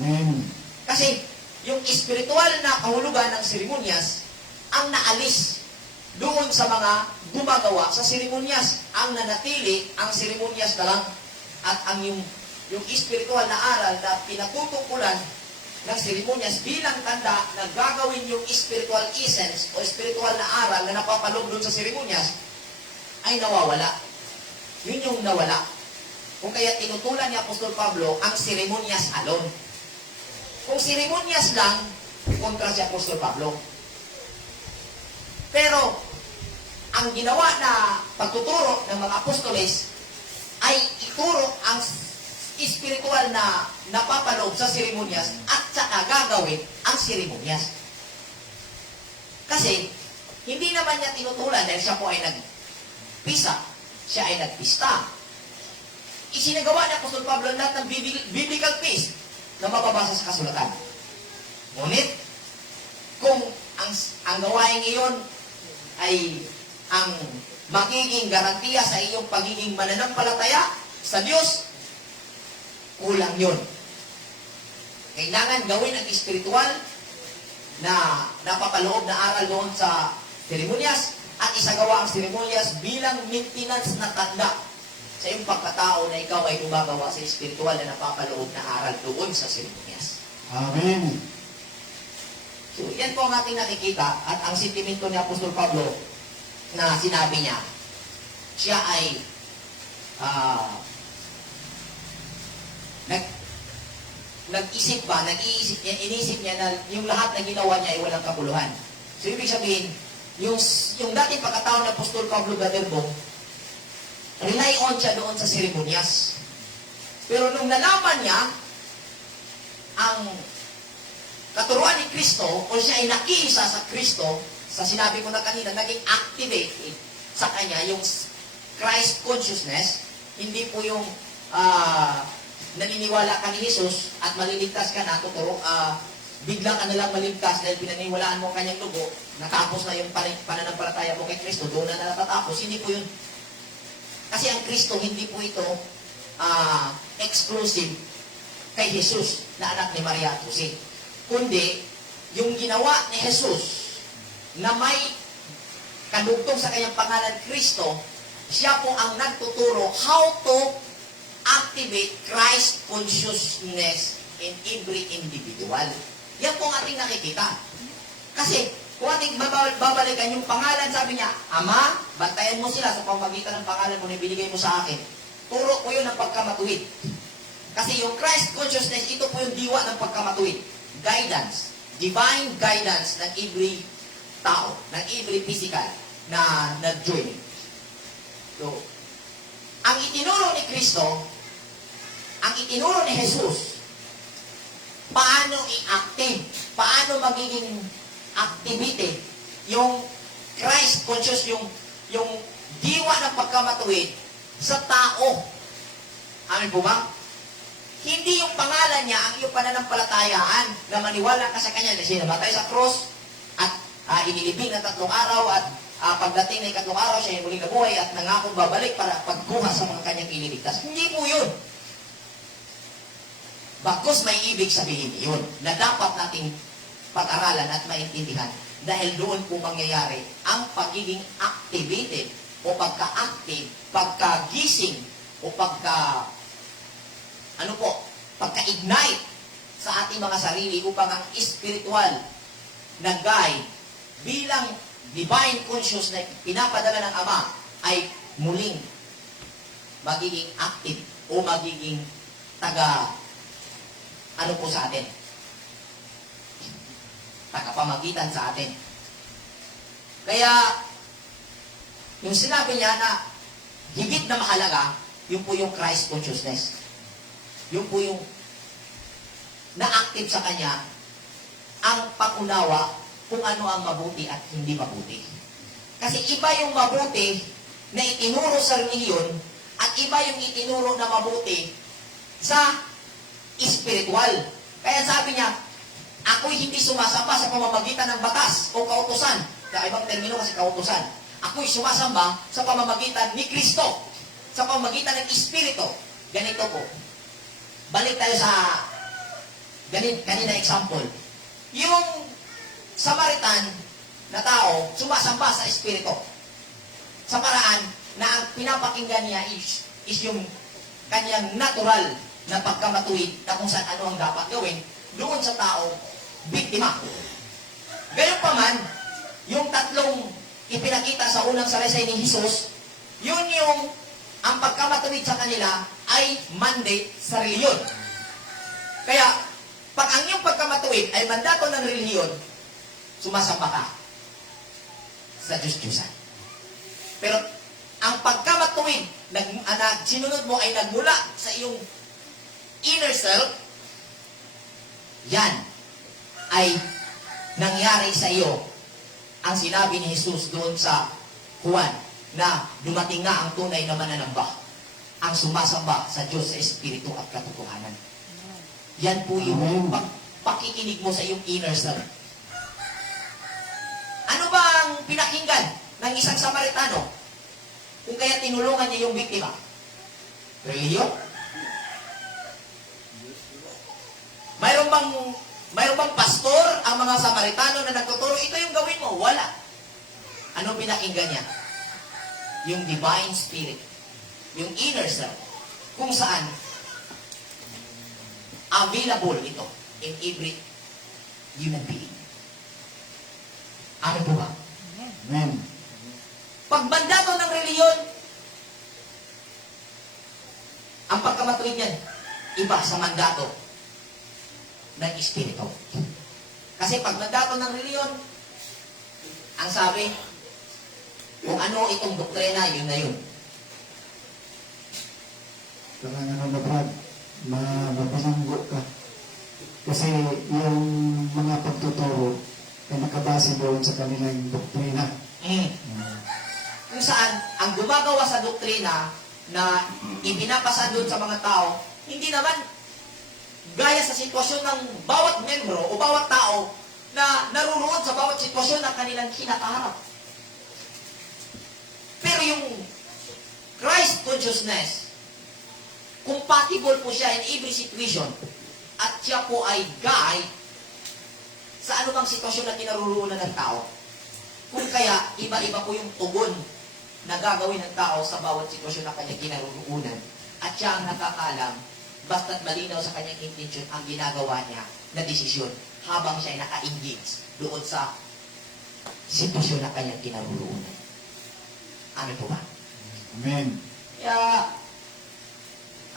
Amen. Kasi, yung spiritual na kahulugan ng seremonyas, ang naalis doon sa mga gumagawa sa seremonyas. Ang nanatili, ang seremonyas na lang, at ang yung spiritual na aral na pinatutungkulan ng seremonyas bilang tanda na gagawin yung spiritual essence o spiritual na aral na napapaloob doon sa seremonyas ay nawawala. Yun yung nawala. Kung kaya tinutulan ni Apostol Pablo ang seremonyas alone. Kung seremonyas lang, kontra si Apostol Pablo. Pero, ang ginawa na pagtuturo ng mga apostoles ay ituro ang spiritual na napapaloob sa seremonyas at saka gagawin ang seremonyas. Kasi, hindi naman niya tinutulan dahil siya po ay nagpisa, siya ay nagpista. Isinagawa ni Apostol Pablo lahat ng biblical feast na mababasa sa kasulatan. Ngunit, kung ang gawain iyon ay ang magiging garantiya sa iyong pagiging mananampalataya sa Diyos, kulang yun. Kailangan gawin ang espiritual na napapaloob na aral doon sa seremonyas at isagawa ang seremonyas bilang maintenance na tanda sa iyong pagkatao na ikaw ay gumagawa sa espiritual na napapaloob na aral doon sa seremonyas. Amen. So, yan po ang ating nakikita at ang sentimento ni Apostol Pablo na sinabi niya, siya ay iniisip niya na yung lahat na ginawa niya ay walang kapuluhan. So, ibig sabihin, yung dating pagkatao ni Apostol Pablo Gaderbong, rely on siya doon sa seremonyas. Pero nung nalaman niya ang katuruan ni Kristo, o siya ay nakiisa sa Kristo, sa sinabi ko na kanina, naging activated sa kanya yung Christ consciousness, hindi po yung naniniwala ka ni Jesus at maliligtas ka na, bigla ka nalang maligtas dahil pinaniwalaan mo ang kanyang dugo, natapos na yung pananampalataya mo kay Kristo, doon na natatapos. Hindi po yun. Kasi ang Kristo, hindi po ito exclusive kay Jesus na anak ni Maria at Jose. Kundi, yung ginawa ni Jesus na may kadugtong sa kanyang pangalan Kristo, siya po ang nagtuturo how to activate Christ consciousness in every individual. Yan po ang ating nakikita. Kasi, kung ating babalikan yung pangalan, sabi niya, Ama, bantayan mo sila sa pamamagitan ng pangalan mo na binigay mo sa akin. Turo ko yun ng pagkamatuwid. Kasi yung Christ consciousness, ito po yung diwa ng pagkamatuwid. Guidance. Divine guidance ng every tao, ng every physical na nag-join. So, ang itinuro ni Kristo, ang itinuro ni Jesus, paano i-active, paano magiging activated yung Christ conscious, yung diwa ng pagkamatuwid sa tao. Amin po ba? Hindi yung pangalan niya ang iyong pananampalatayaan na maniwala ka sa kanya na siya namatay sa cross at inilibing ng 3 araw at pagdating ng 3 araw siya yung muling nabuhay at nangakong babalik para pagkuha sa mga kanyang ililigtas. Hindi po yun. Bagkus may ibig sabihin yun na dapat nating pag-aralan at maintindihan dahil doon po mangyayari ang pagiging activated o pagka-active, pagka-gising o pagka-ignite sa ating mga sarili upang ang spiritual na guide bilang divine conscious na pinapadala ng Ama ay muling magiging active o magiging sa atin? Tagapamagitan sa atin. Kaya, yung sinabi niya na higit na mahalaga, yun po yung Christ consciousness. Yun po yung na-active sa kanya ang pag-unawa kung ano ang mabuti at hindi mabuti. Kasi iba yung mabuti na itinuro sa reliyon at iba yung itinuro na mabuti sa spiritual. Kaya sabi niya, ako'y hindi sumasamba sa pamamagitan ng batas o kautusan. Sa ibang termino kasi kautusan. Ako'y sumasamba sa pamamagitan ni Kristo. Sa pamamagitan ng Espiritu. Ganito po. Balik tayo sa kanina example. Yung Samaritan na tao, sumasamba sa Espiritu. Sa paraan na ang pinapakinggan niya is yung kanyang natural na pagkamatuwid na kung saan ano ang dapat gawin doon sa tao, biktima. Gayon pa man, yung tatlong ipinakita sa unang salaysay ni Jesus, yun yung ang pagkamatuwid sa kanila ay mandate sa reliyon. Kaya, pag ang iyong pagkamatuwid ay mandato ng reliyon, sumasamba ka sa Diyos-Diyosan. Pero, ang pagkamatuwid na sinunod mo ay nagmula sa iyong inner self, yan ay nangyari sa iyo ang sinabi ni Jesus doon sa Juan na dumating na ang tunay na mananamba, ang sumasamba sa Diyos sa Espiritu at katotohanan. Yan po yung pakikinig mo sa iyong inner self. Ano ba ang pinakinggan ng isang Samaritano kung kaya tinulungan niya yung biktima? Reliyon? Mayroon bang pastor ang mga Samaritano na nagtuturo, ito yung gawin mo? Wala. Ano pinakinggan niya? Yung divine spirit. Yung inner self. Kung saan available ito in every human being. Amin po ba? Amen. Amen. Pagbandato ng reliyon, ang pagkamatuwid niyan, iba sa mandato ng Espiritu. Kasi pag mandato ng reliyon, ang sabi, kung ano itong doktrina, yun na yun. Kailangan na Brad, mabilanggo ka. Kasi yung mga pagtuturo ay nakabase doon sa kanilang doktrina. Kung saan, ang gumagawa sa doktrina na ipinapasa doon sa mga tao, hindi naman gaya sa sitwasyon ng bawat membro o bawat tao na naruroon sa bawat sitwasyon na kanilang kinakaharap. Pero yung Christ consciousness, compatible po siya in every situation at siya po ay guide sa anumang sitwasyon na kinaroroonan ng tao. Kung kaya, iba-iba po yung tugon na gagawin ng tao sa bawat sitwasyon na kanyang kinaroroonan. At siya ang nakakalam, basta't malinaw sa kanyang intention ang ginagawa niya na desisyon habang siya ay naka-engage doon sa sitwasyon na kanyang kinaroroonan. Amin po ba? Amen. Kaya,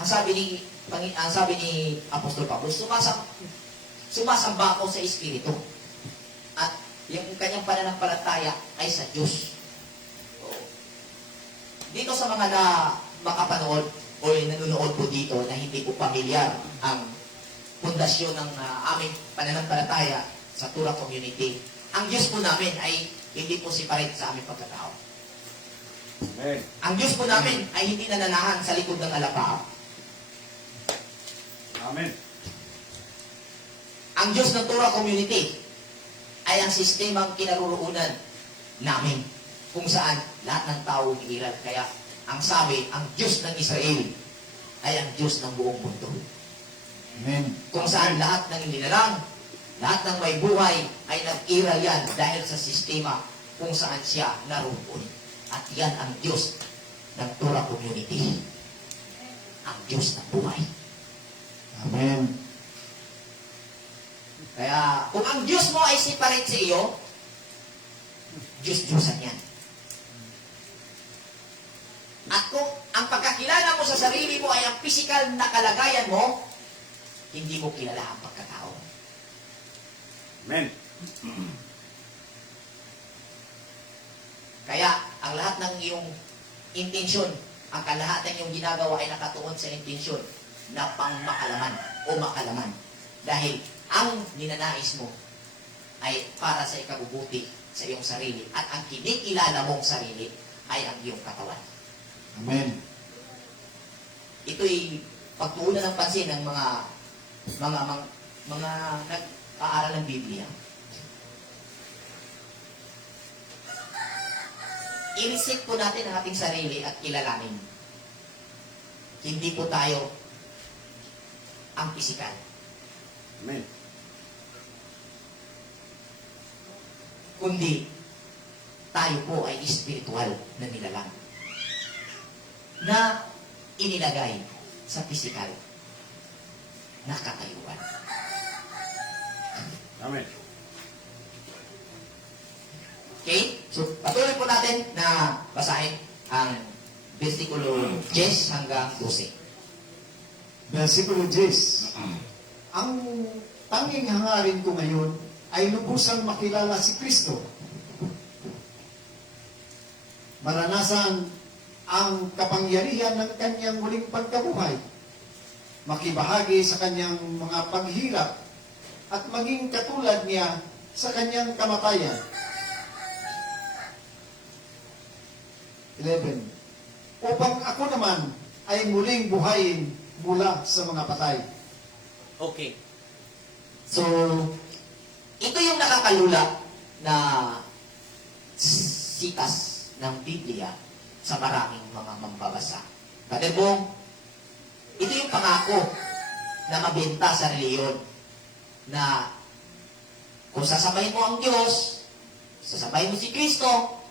ang sabi ni Apostol Pablo, sumasamba ako sa Espiritu. At yung kanyang pananampalataya ay sa Diyos. So, dito sa mga na makapanood o nanonood po dito na hindi po pamilyar ang pundasyon ng aming pananampalataya sa Tura Community, ang Diyos po namin ay hindi po separate sa aming pagkatao. Amen. Ang Diyos po namin ay hindi nananahan sa likod ng alapaap. Amen. Ang Diyos ng Torah Community ay ang sistemang kinaroroonan namin kung saan lahat ng tao umiiral. Kaya ang sabi, ang Diyos ng Israel ay ang Diyos ng buong mundo. Amen. Kung saan lahat ng inilalang, lahat ng may buhay ay nag-iral yan dahil sa sistema kung saan siya naroon. At yan ang Diyos ng Torah Community. Ang Diyos ng buhay. Amen. Kaya, kung ang Diyos mo ay separate sa iyo, Diyos-Diyosan yan. At kung ang pagkakilala mo sa sarili mo ay ang physical na kalagayan mo, hindi mo kilala ang pagkatao. Amen. Kaya, ang lahat ng iyong intensyon, ang kalahatan iyong ginagawa ay nakatuon sa intensyon na pangmakalaman o makalaman. Dahil ang ninanais mo ay para sa ikabubuti sa iyong sarili at ang kinikilala mong sarili ay ang iyong katawan. Amen. Ito'y pagtuunan ng pansin ng mga nag-aaral ng Biblia. I-reset po natin ang ating sarili at kilalanin. Hindi po tayo ang pisikal. Amen. Kundi tayo po ay espiritual na nilalang na inilagay sa pisikal na katayuan. Amen. Okay? So, patuloy po natin na basahin ang versikulo 10 hanggang 12. Versikulo 10. Ang tanging hangarin ko ngayon ay lubusang makilala si Kristo. Maranasan ang kapangyarihan ng kanyang muling pagkabuhay. Makibahagi sa kanyang mga paghirap at maging katulad niya sa kanyang kamatayan. 11. Upang ako naman ay muling buhayin mula sa mga patay. Okay. So, ito yung nakakalula na sitas ng Biblia sa maraming mga mambabasa. Brother Bong, ito yung pangako na mabenta sa reliyon na kung sasabayin mo ang Diyos, sasabayin mo si Kristo,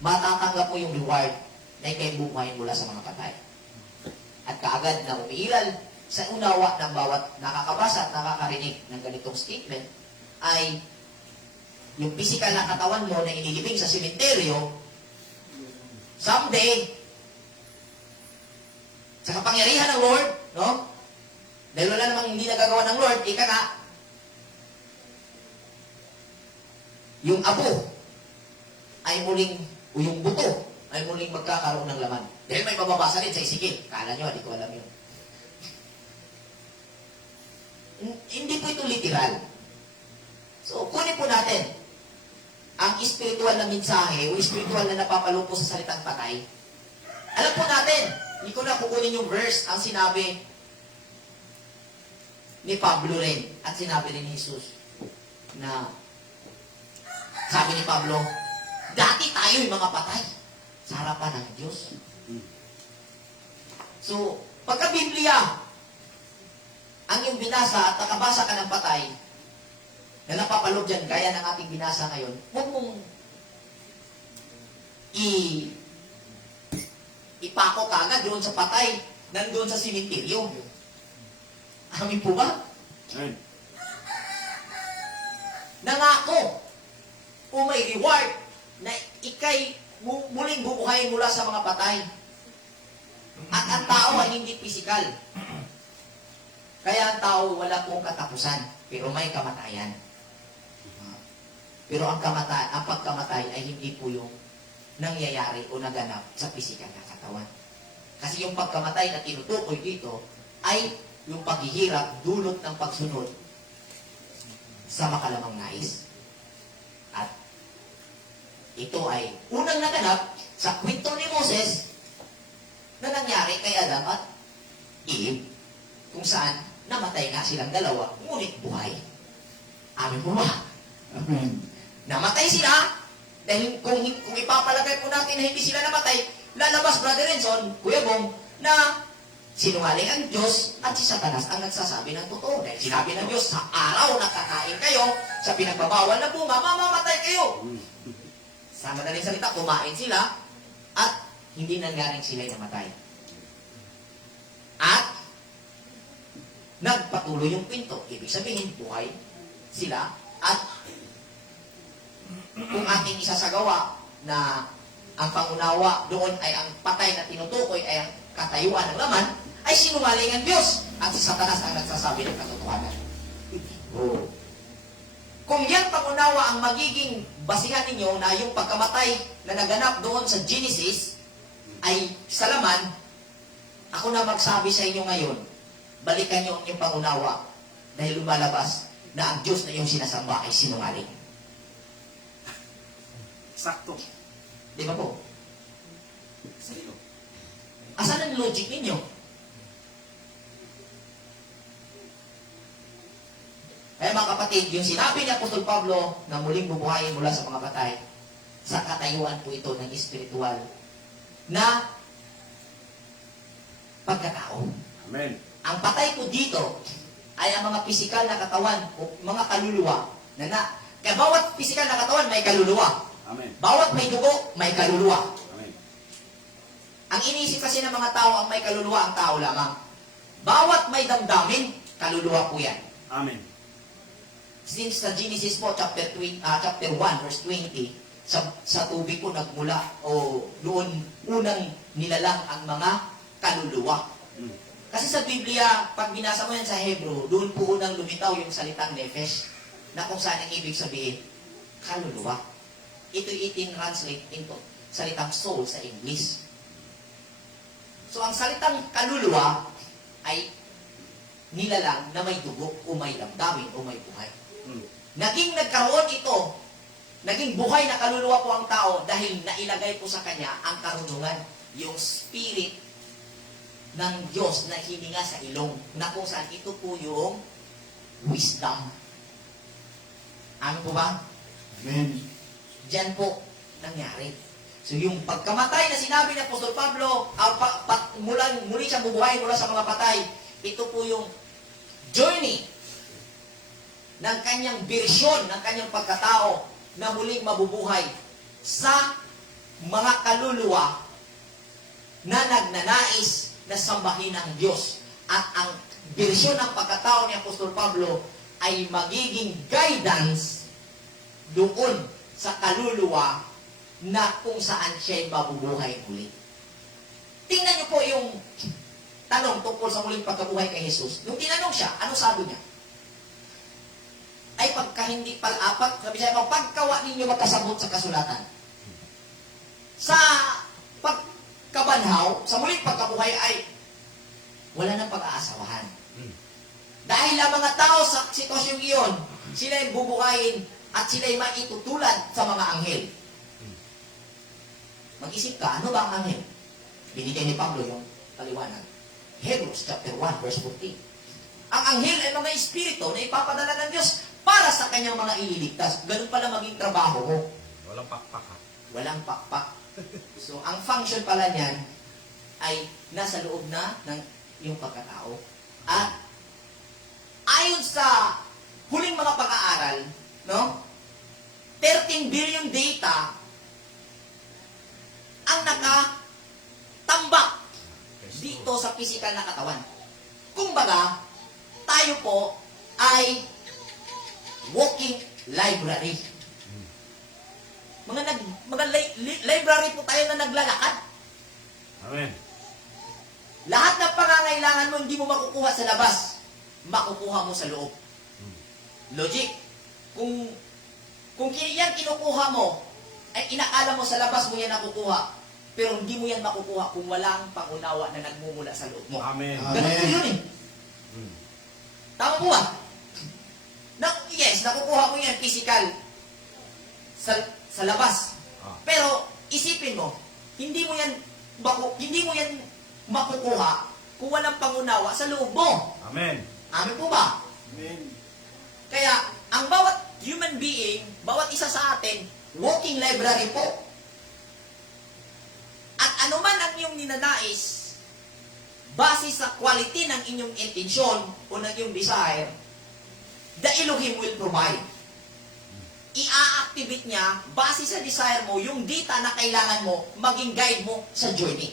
matatanggap mo yung reward na ikay buhay mula sa mga patay. At kaagad na umiiral sa unawa ng bawat nakakabasa at nakakarinig ng ganitong statement ay yung physical na katawan mo na inilibing sa sementeryo, someday, sa kapangyarihan ng Lord, no? Dahil wala namang hindi nagagawa ng Lord, ika nga, yung abo ay muling, o yung buto ay muling magkakaroon ng laman. Dahil may mababasa rin sa Ezekiel. Kala nyo, hindi ko alam yun. Hindi po ito literal. So, kunin po natin ang espiritual na mensahe o espiritual na napapalo po sa salitang patay. Alam po natin, hindi ko na kukunin yung verse ang sinabi ni Pablo rin at sinabi rin ni Jesus na sabi ni Pablo, dati tayo yung mga patay sa harapan ng Diyos. So, pagka Biblia ang yung binasa at nakabasa ka ng patay na napapaloob dyan, gaya ng ating binasa ngayon, huwag mong ipako kagad doon sa patay, nandoon sa simenteryo. Amin po ba? Amen. Nangako o may reward na ikay muling bubuhayin mula sa mga patay. At ang tao ay hindi pisikal. Kaya ang tao wala pong katapusan, pero may kamatayan. Pero ang pagkamatay ay hindi po yung nangyayari o naganap sa pisikal na katawan. Kasi yung pagkamatay na tinutukoy dito ay yung paghihirap dulot ng pagsunod sa makalamang nais. At ito ay unang naganap sa kwento ni Moses na nangyari kay Adam at Eve, kung saan namatay nga silang dalawa, ngunit buhay. Amin po ba? Amen. Namatay sila, dahil kung ipapalagay po natin na hindi sila namatay, lalabas, Brother Renson, Kuya Bong, na sinungaling ang Diyos at si Satanas ang nagsasabi ng totoo. Dahil sinabi ng Diyos, sa araw na kakain kayo, sa pinagbabawal na bunga, mamamatay kayo. Sa madaling salita, kumain sila at hindi nangyaring sila'y namatay. At nagpatuloy yung pinto. Ibig sabihin, buhay sila at kung ating isasagawa na ang pangunawa doon ay ang patay na tinutukoy ay ang katayuan ng laman, ay sinungaling ang Diyos at si Satanas ang nagsasabi ng katotohanan. Oh. Kung yan pangunawa ang magiging basihan ninyo na yung pagkamatay na naganap doon sa Genesis ay sa laman, ako na magsabi sa inyo ngayon, balikan nyo ang inyong pangunawa dahil lumalabas na ang Diyos na iyong sinasamba ay sinungaling. Sakto. Di ba po? Sakto. Asan ang logic ninyo? Kaya mga kapatid, yung sinabi ni Apostol Pablo na muling bubuhayin mula sa mga patay, sa katayuan po ito ng espiritual na pagkatao. Amen. Ang patay po dito ay ang mga pisikal na katawan o mga kaluluwa kaya bawat pisikal na katawan may kaluluwa. Amen. Bawat may dugo, may kaluluwa. Amen. Ang iniisip kasi ng mga tao, ang may kaluluwa, ang tao lamang. Bawat may damdamin, kaluluwa po yan. Amen. Since sa Genesis po, chapter 1, verse 20, sa tubig po nagmula, o doon unang nilalang ang mga kaluluwa. Kasi sa Biblia, pag binasa mo yan sa Hebrew, doon po unang lumitaw yung salitang nefesh, na kung saan ang ibig sabihin, kaluluwa. Ito itin-translate into salitang soul sa English. So, ang salitang kaluluwa ay nilalang na may dugo o may damdamin o may buhay. Naging nagkaroon ito, naging buhay na kaluluwa po ang tao dahil nailagay po sa kanya ang karunungan, yung spirit ng Diyos na hininga sa ilong, na kung saan ito po yung wisdom. Ano po ba? Amen. Diyan po nangyari. So yung pagkamatay na sinabi ni Apostol Pablo, muli siyang bubuhayin mula sa mga patay, ito po yung journey ng kanyang bersyon, ng kanyang pagkatao na muling mabubuhay sa mga kaluluwa na nagnanais na sambahin ang Diyos. At ang bersyon ng pagkatao ni Apostol Pablo ay magiging guidance doon sa kaluluwa na kung saan siya'y mabubuhay ulit. Tingnan niyo po yung tanong tungkol sa muling pagkabuhay kay Jesus. Nung tinanong siya, ano sabi niya? Ay pagka hindi pag-apat, sabi siya, pagkawa ninyo magkasabot sa kasulatan. Sa pagkabanhaw, sa muling pagkabuhay ay wala nang pag-aasawahan. Dahil ang mga tao sa sitwasyong iyon, sila ay bubuhayin at sila ay maitutulad sa mga anghel. Mag-isip ka, ano ba ang anghel? Binigay ni Pablo yung paliwanag. Hebrews chapter 1 verse 14. Ang anghel ay mga espiritu na ipapadala ng Diyos para sa kanyang mga ililigtas. Ganun pala maging trabaho mo. Walang pakpak ha. Walang pakpak. So, ang function pala niyan ay nasa loob na ng iyong pagkatao. At ayon sa huling mga pag-aaral, no? 13 billion data ang nakatambak dito sa physical na katawan. Kumbaga, tayo po ay walking library. Library po tayo na naglalakad. Amen. Lahat ng pangangailangan mo hindi mo makukuha sa labas, makukuha mo sa loob. Logic. Kung yan kinukuha mo, ay inakala mo sa labas mo yan nakukuha, pero hindi mo yan makukuha kung walang pangunawa na nagmumula sa loob mo. Amen. Ganun po yun eh. Tama po ba? Yes, nakukuha mo yan physical sa labas. Pero isipin mo, hindi mo yan makukuha kung walang pangunawa sa loob mo. Amen. Amin po ba? Amen. Kaya, ang bawat human being, bawat isa sa atin, walking library po. At anuman ang iyong ninanais, base sa quality ng inyong intensyon o ng iyong desire, the Elohim will provide. I-activate niya, base sa desire mo, yung data na kailangan mo, maging guide mo sa journey.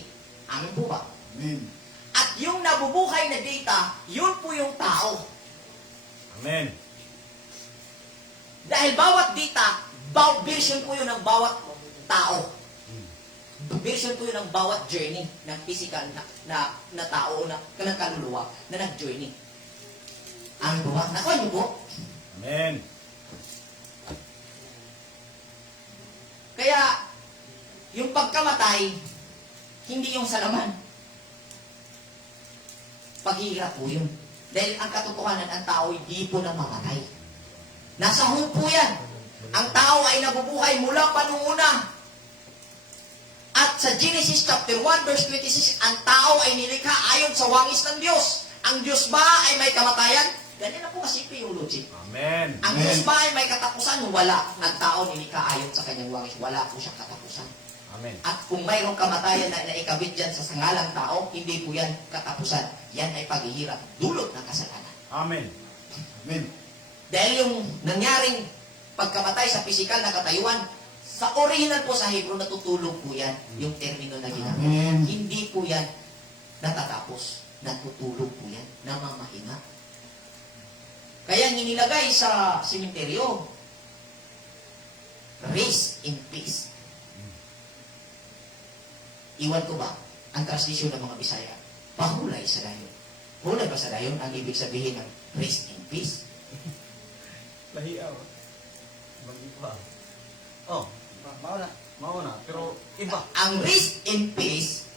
Amin po ba? Amen. At yung nabubuhay na data, yun po yung tao. Amen. Dahil bawat data, version po yun ng bawat tao. Version po yun ng bawat journey ng physical na tao, ng kaluluwa, na nag-journey. Amin po ba? Nakuha niyo po? Amen. Kaya, yung pagkamatay, hindi yung salaman. Paghihirap po yun. Dahil ang katotohanan, ang tao hindi po namamatay. Nasa hope po yan. Ang tao ay nabubuhay mula pa nung una. At sa Genesis chapter 1 verse 26, ang tao ay nilikha ayon sa wangis ng Diyos. Ang Diyos ba ay may kamatayan? Ganyan na po kasimple yung logic. Amen. Ang Diyos ba ay may katapusan? Wala. Ang tao nilikha ayon sa kanyang wangis. Wala po siyang katapusan. Amen. At kung mayroong kamatayan na naikabit dyan sa sangalang tao, hindi po yan katapusan. Yan ay paghihirap, dulot ng kasalanan. Amen. Amen. Dahil yung nangyaring pagkamatay sa pisikal na katayuan, sa original po sa Hebrew, natutulog po yan, yung termino na ginamit. Amen. Hindi po yan natatapos. Natutulog po yan, namamahinga. Kaya nilagay sa simenteryo, rest in peace. Iwan ko ba ang translation ng mga Bisaya? Pahulay sa dayon. Hulay ba sa dayon ang ibig sabihin ng rest in peace? Lahiaw. Bagi pa. Oh, mauna. Pero iba. Ang rest in peace,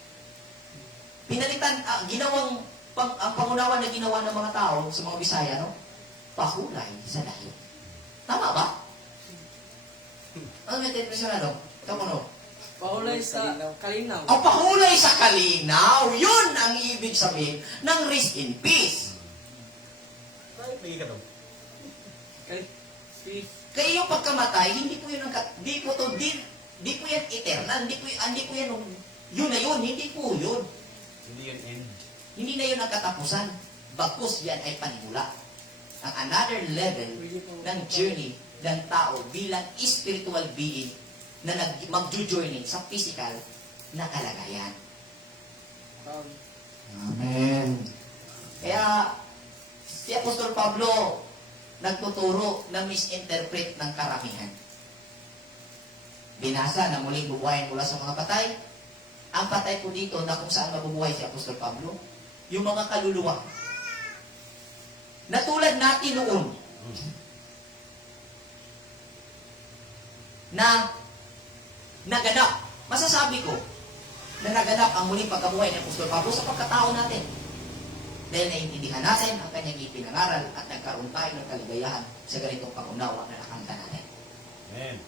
pinalitan, ang pangunawa na ginawa ng mga tao sa mga Bisaya, no? Pahulay sa dayon. Tama ba? Ano may interpresyonado? Ikaw no? Paulay sa kalinaw. Ang pahulay sa kalinaw, yun ang ibig sabihin ng rest in peace. Kahit lagi ka daw. Kaya yung pagkamatay, hindi po yun di po yan eternal, hindi po yan yun na yun, hindi po yun. Hindi yan end. Hindi na yun ang katapusan. Bagkus yan ay panimula. Ang another level ng journey ng tao bilang spiritual being na mag-journey sa physical na kalagayan. Amen. Kaya si Apostol Pablo nagtuturo na misinterpret ng karamihan. Binasa na muling bubuhayin mula sa mga patay. Ang patay po dito na kung saan mabubuhay si Apostol Pablo, yung mga kaluluwa. Na tulad natin noon, na naganap, masasabi ko, na naganap ang muling pagkabuhay ni Apostol Pablo sa pagkatao natin. Dahil naintindihan natin ang kanyang ipinangaral at nagkaroon tayo ng kaligayahan sa ganitong pangunawa na nakanta natin. Amen.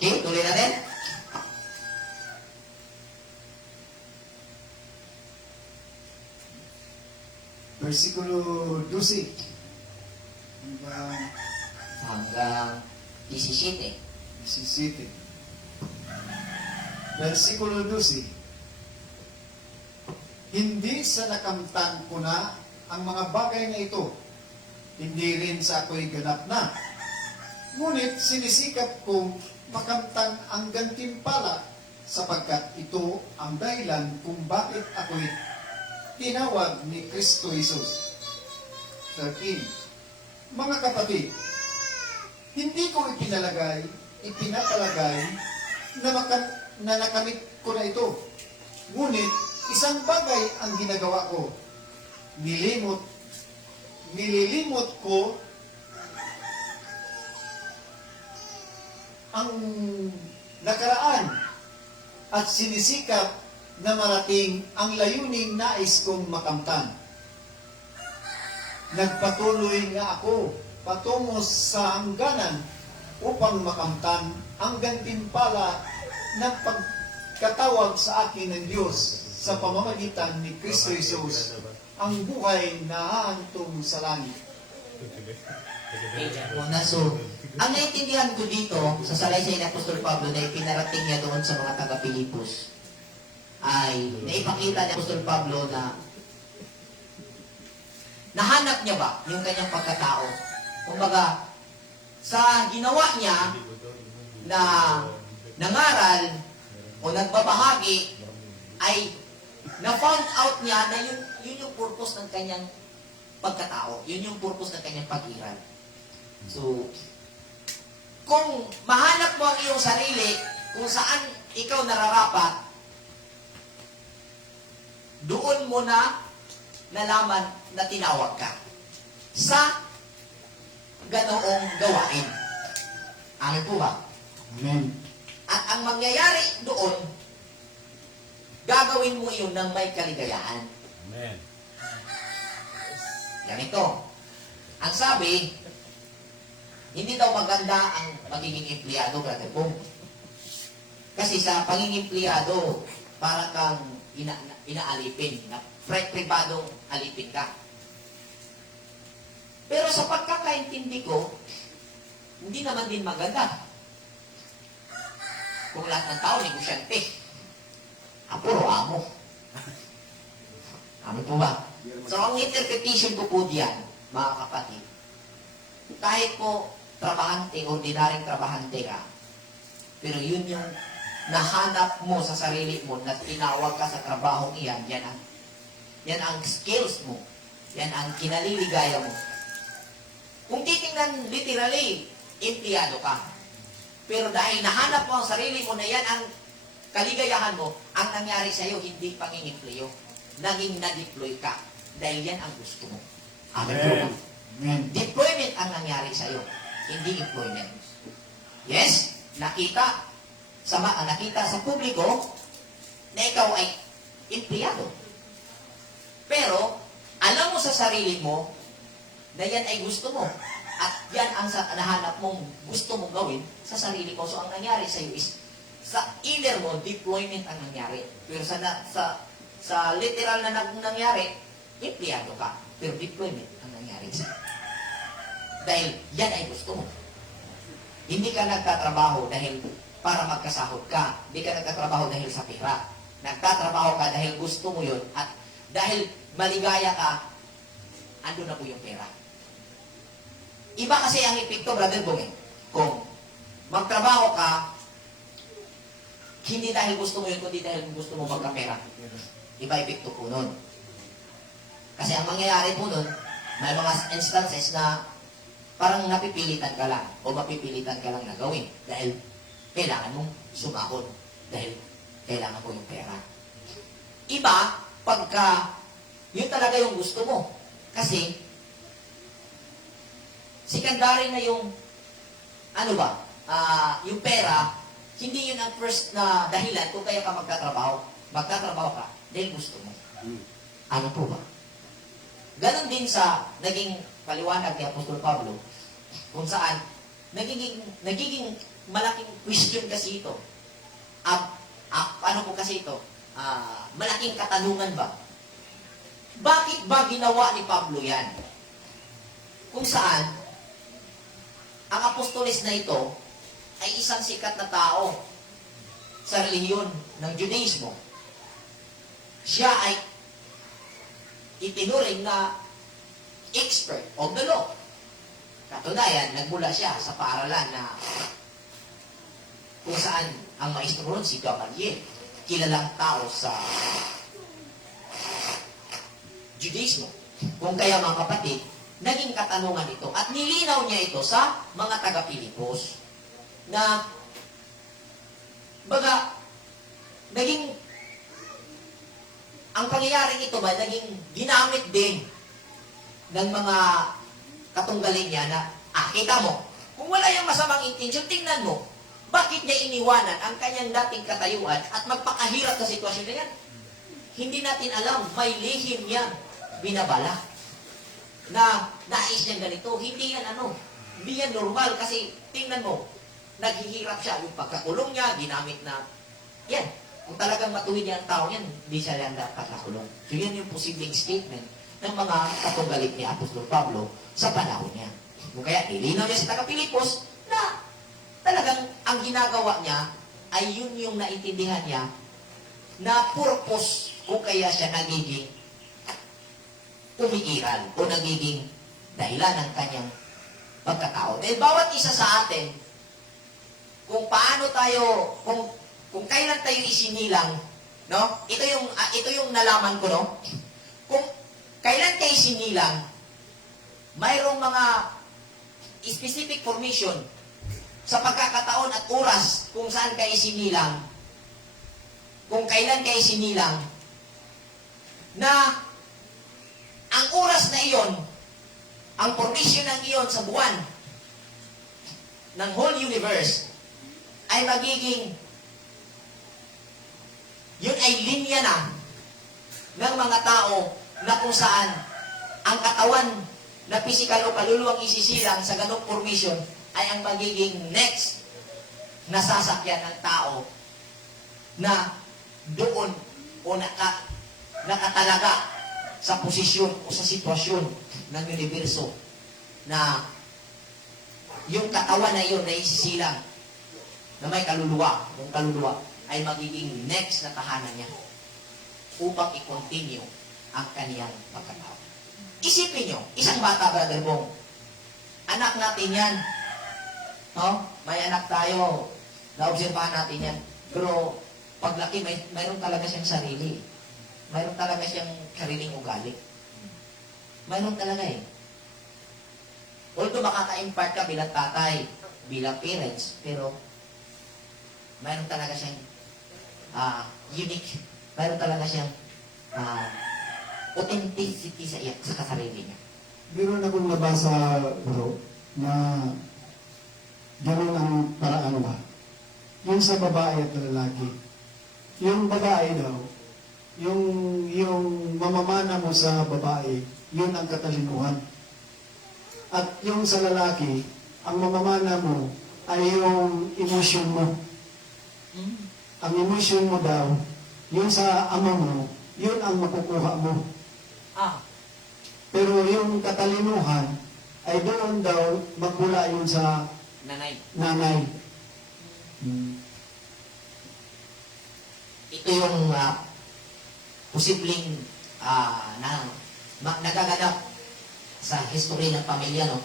Okay, tuloy natin. Versikulo 12 hanggang Hanggang 17. 17. Versikulo 12. Hindi sa nakamtan ko na ang mga bagay na ito, hindi rin sa ako'y ganap na. Ngunit sinisikap kong makamtan ang gantimpala sapagkat ito ang dahilan kung bakit ako'y tinawag ni Kristo Jesus. 13. Mga kapatid, hindi ko ipinapalagay na nakamit ko na ito. Ngunit, isang bagay ang ginagawa ko. Nililimot ko ang nakaraan at sinisikap na marating ang layuning nais kong makamtan. Nagpatuloy nga ako patungo sa hangganan upang makamtan ang gantimpala ng pagkatawag sa akin ng Diyos sa pamamagitan ni Kristo Jesus, ang buhay na hahantong sa langit. Una, so, ang naintindihan ko dito sa salaysay ni Apostol Pablo na ipinarating niya doon sa mga taga-Pilipos ay naipakita ni Apostol Pablo na nahanap niya ba yung kanyang pagkatao. Kumbaga, sa ginawa niya na nangaral o nagbabahagi ay na-found out niya na yun yung purpose ng kanyang pagkatao. Yun yung purpose ng kanyang pag-iral. So, kung mahanap mo ang iyong sarili kung saan ikaw nararapat, doon mo na nalaman na tinawag ka sa ganoong gawain. Ano po ba? Amen. At ang mangyayari doon, gagawin mo iyon ng may kaligayahan. Amen. Ganito. Ang sabi, hindi daw maganda ang magiging empleyado, Brother Pong. Kasi sa pagiging empleyado, para kang inaalipin, na pribadong alipin ka. Pero sa pagkakaintindi ko, hindi naman din maganda. Kung lahat ng tao, negosyante. Puro amo. Ano po ba? So, ang interpretation ko po diyan, mga kapatid, kahit po trabahante, ordinaryong trabahante ka, pero yun yung nahanap mo sa sarili mo na tinawag ka sa trabahong iyan, yan ang skills mo. Yan ang kinaliligaya mo. Kung titingnan literally, empleyado ka. Pero dahil nahanap mo ang sarili mo na yan ang kaligayahan mo, ang nangyari sa iyo, hindi pangingempleyo. Naging na-deploy ka. Dahil yan ang gusto mo. Amen. Amen. Deployment ang nangyari sa iyo, hindi employment. Yes, nakita sa publiko na ikaw ay empleyado. Pero, alam mo sa sarili mo na yan ay gusto mo. At yan ang nahanap mong gusto mong gawin sa sarili mo. So, ang nangyari sa iyo is, sa either mo, deployment ang nangyari. Pero sa literal na nangyari, empleyado ka. Pero deployment ang nangyari sa iyo. Dahil yan ay gusto mo. Hindi ka nagtatrabaho dahil para magkasahod ka. Hindi ka nagtatrabaho dahil sa pera. Nagtatrabaho ka dahil gusto mo yun. At dahil maligaya ka, ando na po yung pera. Iba kasi ang epekto, Brother Bong, kung magtrabaho ka, hindi dahil gusto mo yun, kundi dahil gusto mo magkapera. Iba epekto po nun. Kasi ang mangyayari po nun, may mga instances na parang napipilitan ka lang o mapipilitan ka lang na gawin dahil kailangan mong sumahod dahil kailangan mo yung pera. Iba, pagka yun talaga yung gusto mo. Kasi secondary na yung yung pera, hindi yun ang first na dahilan kung kaya ka magtatrabaho. Magtatrabaho ka dahil gusto mo. Ano po ba? Ganon din sa naging paliwanag ni Apostol Pablo kung saan nagiging malaking question kasi ito. Ano po kasi ito? Malaking katanungan ba? Bakit ba ginawa ni Pablo yan? Kung saan ang apostoles na ito ay isang sikat na tao sa relihiyon ng Judaismo. Siya ay itinuring na expert of the law. Katunayan, nagmula siya sa paaralan na kung saan ang maestro ron si Gamaliel, kilalang tao sa Judaismo. Kung kaya mga kapatid, naging katanungan ito at nilinaw niya ito sa mga taga-Pilipos na ang pangyayaring ito ba, naging ginamit din ng mga katunggalin niya na, kita mo, kung wala yung masamang intensyon, tingnan mo, bakit niya iniwanan ang kanyang dating katayuan at magpakahirap sa sitwasyon na yan? Hindi natin alam, may lihim yan binabala na nais niyang ganito. Hindi yan normal kasi tingnan mo, naghihirap siya. Yung pagkakulong niya, ginamit na, yan. Kung talagang matuwid niya ang tao yan, hindi siya yan dapat nakulong. So yan yung posibleng statement ng mga katunggalit ni Apostol Pablo sa panahon niya. Kung kaya nilinaw niya sa taga-Pilipos na talagang ang ginagawa niya ay yun yung naintindihan niya na purpose kung kaya siya nagiging umiiral o nagiging dahilan ng kanyang pagkatao. Dahil bawat isa sa atin, kung paano tayo, kung kailan tayo isinilang, no? Ito yung nalaman ko, no? Kung kailan kayo isinilang, mayroong mga specific formation sa pagkakataon at oras kung saan kayo isinilang, kung kailan kayo isinilang, na ang oras na iyon, ang formation ng iyon sa buwan ng whole universe ay magiging yun ay linya na ng mga tao na kung saan ang katawan na physical o kaluluwang isisilang sa ganong formation ay ang magiging next na sasakyan ng tao na doon o nakatalaga sa posisyon o sa sitwasyon ng universo na yung katawan na yun na isisilang na may kaluluwa, yung kaluluwa ay magiging next na tahanan niya upang i-continue ang kaniyang pagkatao. Isipin nyo, isang bata, Brother Bong, anak natin yan. No? May anak tayo, naobserbahan natin yan. Pero paglaki, mayroon talaga siyang sarili. Mayroon talaga siyang sariling ugali. Mayroon talaga eh. Although makaka-impart ka bilang tatay, bilang parents, pero mayroon talaga siyang unique. Mayroon talaga siyang authenticity sa kasarili niya. Meron akong nabasa, bro, na gano'n ang paraan ba? Yung sa babae at lalaki. Yung babae daw, yung mamamana mo sa babae, yun ang katalinuhan. At yung sa lalaki, ang mamamana mo ay yung emosyon mo. Ang emosyon mo daw, yun sa ama mo, yun ang makukuha mo. Pero yung katalinuhan, ay doon daw magmula yun sa nanay. Ito yung posibleng nagaganap sa history ng pamilya, no?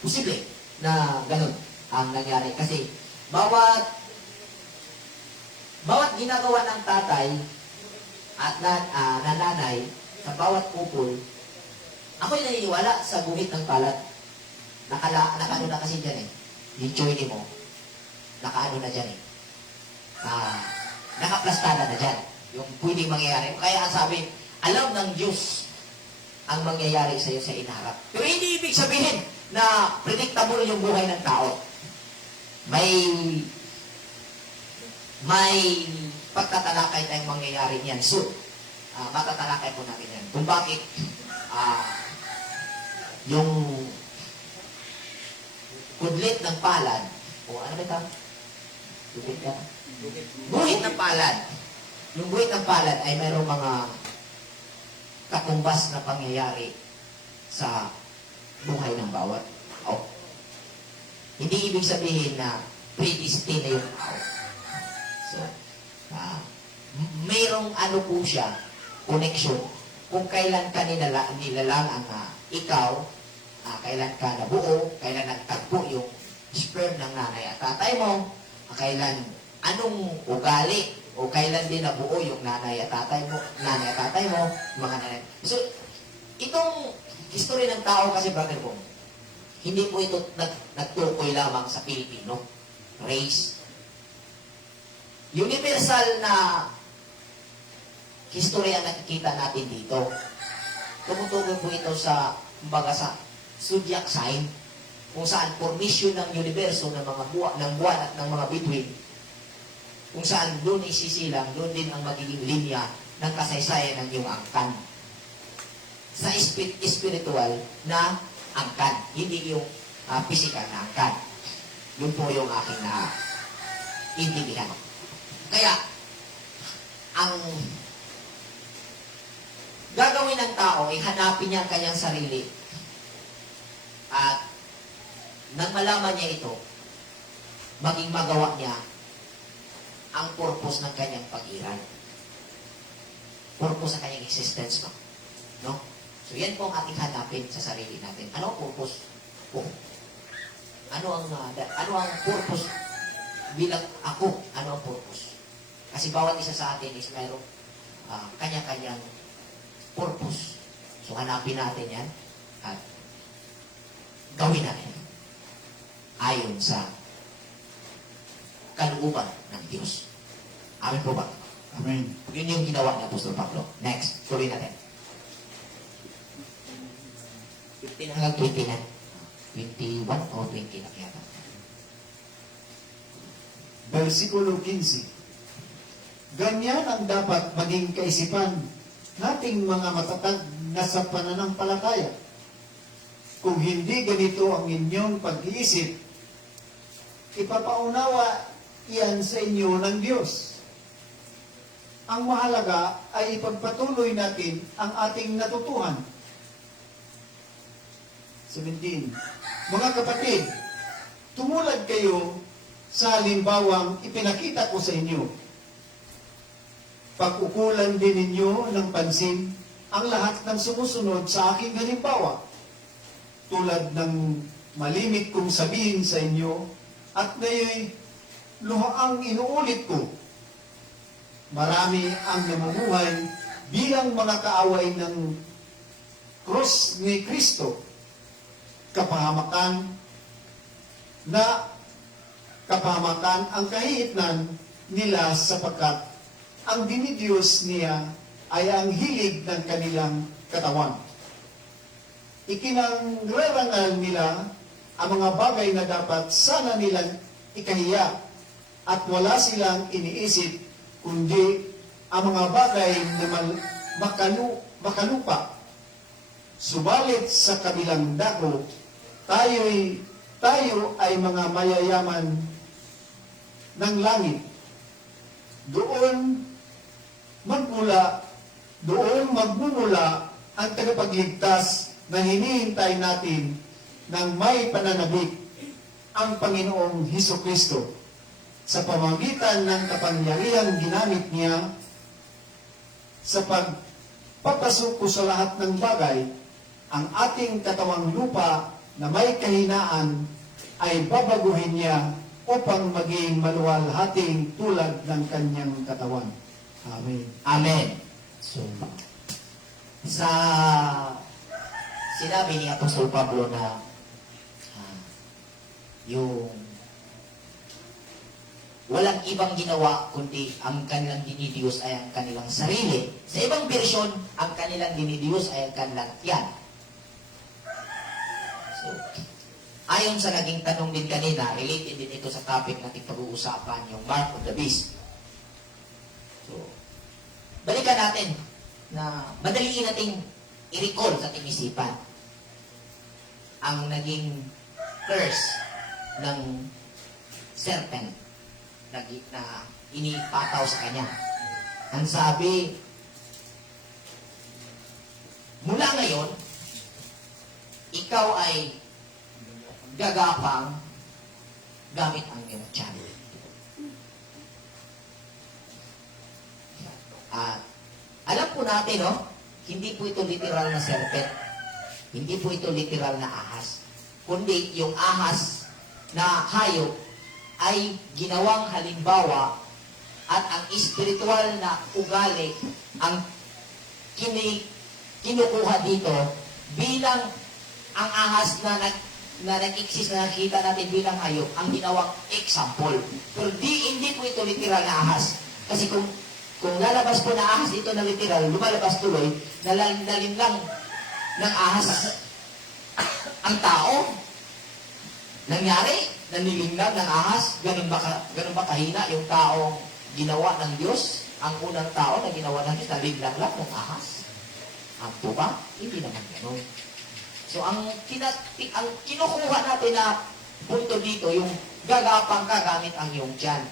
Posible na ganun. ang nangyari. Kasi bawat ginagawa ng tatay at nanay sa bawat kupol, ako'y naniniwala sa guhit ng palad. Nakaano na kasi dyan eh. Yung choy mo, nakaano na dyan eh. Nakaplastada na dyan. Yung pwedeng mangyayari. Kaya ang sabi, alam ng Diyos ang mangyayari sa iyo sa inaharap. Pero hindi ibig sabihin na predictable yung buhay ng tao. May pagtatalakay tayong mangyayari niyan. So, matatalakay po natin yan. Kung bakit yung kudlit ng palad, o ano ba ito? Guhit ng palad. Yung guhit ng palad ay mayroong mga katumbas na pangyayari sa buhay ng bawat tao. Hindi ibig sabihin na predestined na yung tao. So, mayroong ano po siya, connection. Kung kailan ka nilalang ang ikaw, kailan ka nabuo, kailan nagtagpo yung sperm ng nanay at tatay mo, kailan anong ugali o kailan din nabuo yung nanay at tatay mo, mga nanay. So, itong history ng tao kasi, brother ko, hindi po ito nagtukoy lamang sa Pilipino race. Universal na history ang nakikita natin dito. Tumutukoy po ito sa, kumbaga sa zodiac sign, kung saan formation ng universo ng mga buwan at ng mga bituin, kung saan doon isisilang, doon din ang magiging linya ng kasaysayan ng iyong angkan. Sa spiritual na angkan, hindi yung physical na angkan. Yun po yung aking intindihan. Kaya, ang gagawin ng tao ay hanapin niya ang kanyang sarili. At nang malaman niya ito, maging magawa niya ang purpose ng kanyang pag-iral. Purpose ng kanyang existence, no? So, yan po ang ating hanapin sa sarili natin. Ano ang purpose? Ano ang purpose bilang ako? Ano ang purpose? Kasi bawat isa sa atin is mayroong kanya-kanyang purpose. So, hanapin natin yan at gawin natin ayon sa kalooban ng Diyos. Amin po ba? Amen. Yun yung ginawa ni Apostol Pablo. Next, tuloy natin. 15 hanggang 20 na. 21 o 20 na kaya. Versikulo 15. Ganyan ang dapat maging kaisipan nating mga matatag na sa pananampalataya. Kung hindi ganito ang inyong pag-iisip, ipapaunawa iyan sa inyo ng Diyos. Ang mahalaga ay ipagpatuloy natin ang ating natutuhan. 17. Mga kapatid, tumulad kayo sa halimbawang ipinakita ko sa inyo. Pag-ukulan din ninyo ng pansin ang lahat ng sumusunod sa aking halimbawa, tulad ng malimit kong sabihin sa inyo at ngayon luhaang inuulit ko. Marami ang namumuhay bilang mga kaaway ng krus ni Kristo. Kapahamakan ang kahitnan nila sapagkat ang dinidiyos niya ay ang hilig ng kanilang katawan. Ikinangrerangal nila ang mga bagay na dapat sana nilang ikahiya at wala silang iniisip kundi ang mga bagay na makalupa. Subalit sa kabilang dako, tayo ay mga mayayaman ng langit. Doon magmumula ang tagapagligtas na hinihintay natin ng may pananabik, ang Panginoong Hesukristo, sa pamamagitan ng kapangyarihang ginamit niya sa pagpapasok ko sa lahat ng bagay, ang ating katawang lupa na may kahinaan ay babaguhin niya upang maging maluwalhating tulad ng kanyang katawan. Amen. Amen. So, Sa sinabi ni Apostol Pablo na yung walang ibang ginawa kundi ang kanilang dinidiyos ay ang kanilang sarili. Sa ibang bersyon, ang kanilang dinidiyos ay ang kanilang tiyan. So, ayon sa naging tanong din kanina, related din ito sa topic natin pag-uusapan, yung Mark of the Beast. So, balikan natin na madaliin nating i-recall sa ating isipan ang naging curse ng serpent na inipataw sa kanya. Ang sabi, mula ngayon, ikaw ay gagapang gamit ang iyong tiyan. At alam po natin, no? Hindi po ito literal na serpent. Hindi po ito literal na ahas. Kundi yung ahas na hayop ay ginawang halimbawa at ang espiritual na ugali ang kinukuha dito bilang ang ahas na nag-exist na nakita natin bilang hayop ang ginawang example. Pero hindi po ito literal na ahas. Kasi kung lalabas po na ahas dito na literal, lumalabas tuloy, nalalim lang ng ahas ang tao. Nangyari, nanilinlang ng ahas, ganun ba kahina yung taong ginawa ng Diyos? Ang unang tao na ginawa ng Diyos, nalinglang lang ng ahas? Ang po ba? Hindi naman ganun. So, ang kinukuha natin na punto dito, yung gagapang ka gamit ang iyong tiyan.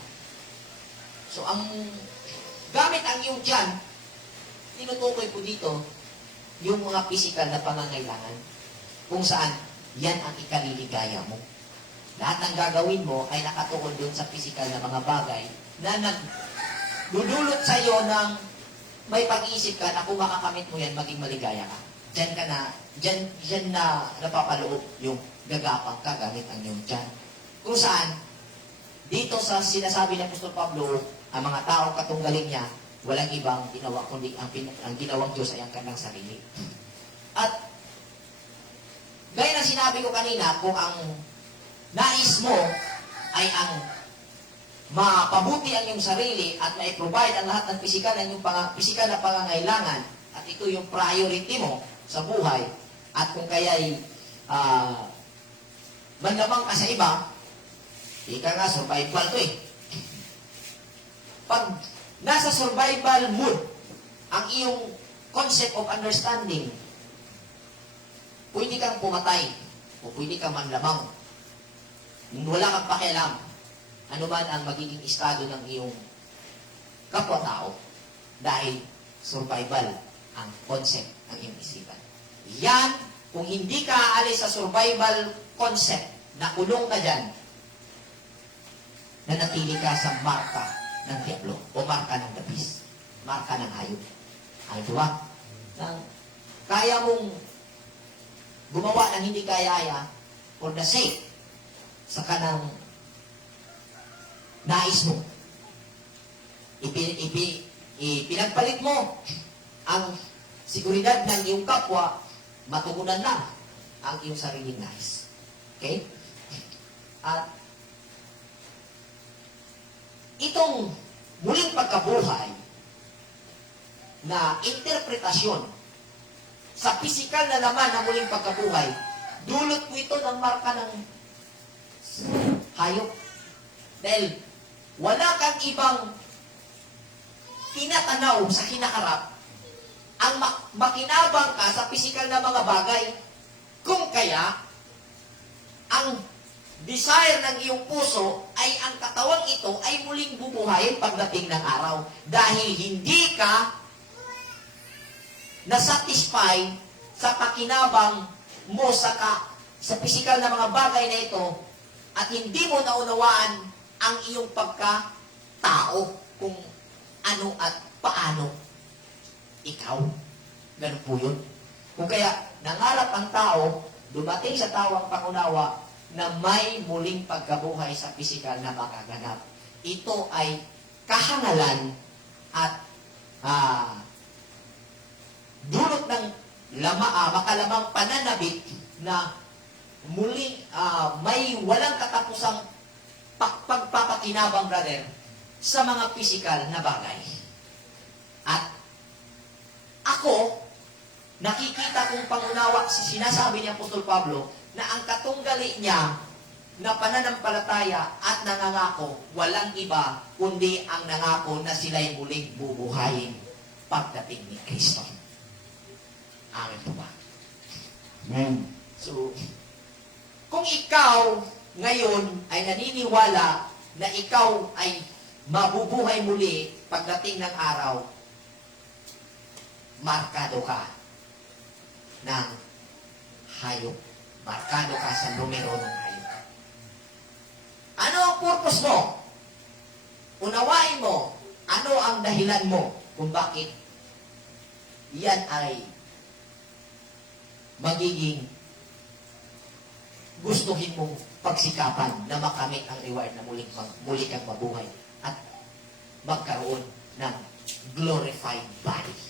So, ang gamit ang iyong tiyan, tinutukoy po dito yung mga physical na pangangailangan kung saan yan ang ikaliligaya mo. Lahat ng gagawin mo ay nakatuon doon sa physical na mga bagay na nagdudulot sa iyo ng may pag-iisip ka na kung makakamit mo yan, maging maligaya ka. Diyan na napapaloob yung gagapang ka gamit ang iyong tiyan. Kung saan, dito sa sinasabi ng Apostol Pablo, ang mga tao katunggaling niya, walang ibang ginawa, kundi ang ginawang Diyos ay ang kanyang sarili. At, gaya ng sinabi ko kanina, kung ang nais mo ay ang mapabuti ang iyong sarili at ma-provide ang lahat ng pisikal na pangangailangan at ito yung priority mo sa buhay at kung kaya'y manlamang ka sa iba, ika nga, survival to eh. Pag nasa survival mood ang iyong concept of understanding, pwede kang pumatay o pwede kang manlamang. Wala kang pakialam ano man ang magiging estado ng iyong kapwa-tao dahil survival ang concept ng iyong isipan. Yan, kung hindi ka aalis sa survival concept, nakulong ka dyan, nanatili ka sa marka ng diablo o marka ng dabis, marka ng hayop. Ay, diba? Kaya mong gumawa ng hindi kaya-aya for the sake sa kanang nais mo. Pinagpalit mo ang seguridad ng iyong kapwa, matugunan lang ang iyong sariling nais. Okay? At itong muling pagkabuhay na interpretasyon sa pisikal na laman ng muling pagkabuhay, dulot po ito ng marka ng hayop. Dahil wala kang ibang tinatanaw sa kinaharap ang makinabang ka sa pisikal na mga bagay. Kung kaya, ang desire ng iyong puso ay ang katawang ito ay muling bubuhayin pagdating ng araw. Dahil hindi ka nasatisfy sa pakinabang mo sa pisikal na mga bagay na ito at hindi mo naunawaan ang iyong pagka-tao kung ano at paano ikaw. Ganun po yun. Kung kaya nangarap ang tao, dumating sa tao ang pangunawa na may muling pagkabuhay sa pisikal na magaganap. Ito ay kahangalan at dulot ng makalamang pananabik na muling may walang katapusang pagpapakinabang, brother, sa mga pisikal na bagay. At ako, nakikita kong pangunawa sa sinasabi ni Apostol Pablo na ang katunggali niya na pananampalataya at nangangako, walang iba kundi ang nangako na sila'y muling bubuhayin pagdating ni Kristo. Amen po ba? Amen. So, kung ikaw ngayon ay naniniwala na ikaw ay mabubuhay muli pagdating ng araw, markado ka ng hayop. Markado ka sa numero ng hayop. Ano ang purpose mo? Unawain mo, ano ang dahilan mo kung bakit yan ay magiging gustuhin mong pagsikapan na makamit ang reward na muli kang mabuhay at magkaroon ng glorified body.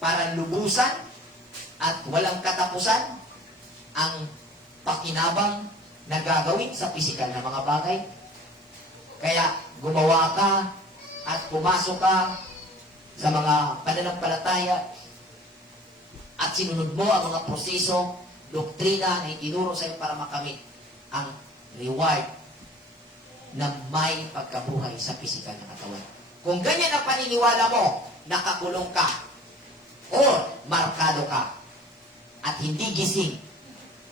Para lubusan at walang katapusan ang pakinabang na gagawin sa pisikal na mga bagay. Kaya gumawa ka at pumasok ka sa mga pananampalataya at sinunod mo ang mga proseso, doktrina na itinuro sa iyo para makamit ang reward na may pagkabuhay sa pisikal na katawan. Kung ganyan ang paniniwala mo, nakakulong ka o markado ka at hindi gising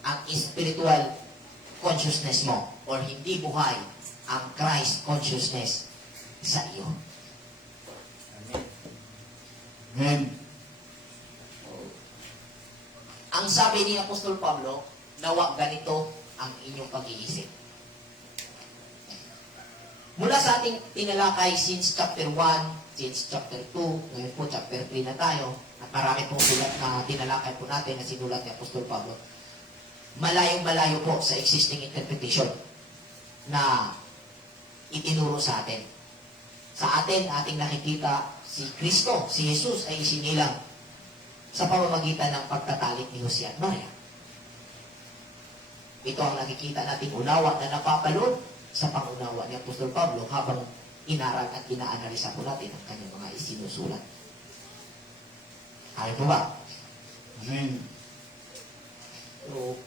ang spiritual consciousness mo or hindi buhay ang Christ consciousness sa iyo. Amen. Ang sabi ni Apostol Pablo, nawa ganito ang inyong pag-iisip. Mula sa ating tinalakay since chapter 1, since chapter 2, ngayon po chapter 3 na tayo, at marami pong sulat na tinalakay po natin na sinulat ni Apostol Pablo, malayong-malayo po sa existing interpretation na itinuro sa atin. Sa atin, ating nakikita si Kristo, si Jesus ay isinilang sa pamamagitan ng pagtatalik ni Jose at Maria. Ito ang nakikita nating unawa na napapalood sa pangunawa ni Apostol Pablo habang inaral at inaanalisa po natin ang kanyang mga isinusulat. Ayaw po ba? Amen. So,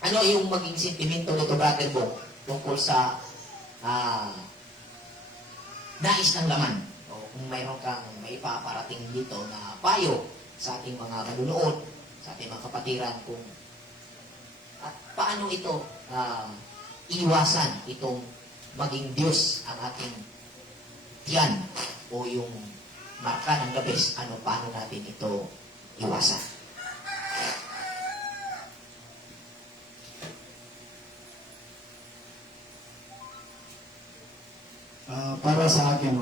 ano yung maging sentimento nito, Brother Bo, tungkol sa nais ng laman? O kung mayroon kang may paparating dito na payo sa ating mga manunood, sa ating mga kapatiran, kung at paano ito iwasan itong maging Diyos ang ating tiyan o yung marka ng gabes, paano natin ito iwasan? Para sa akin,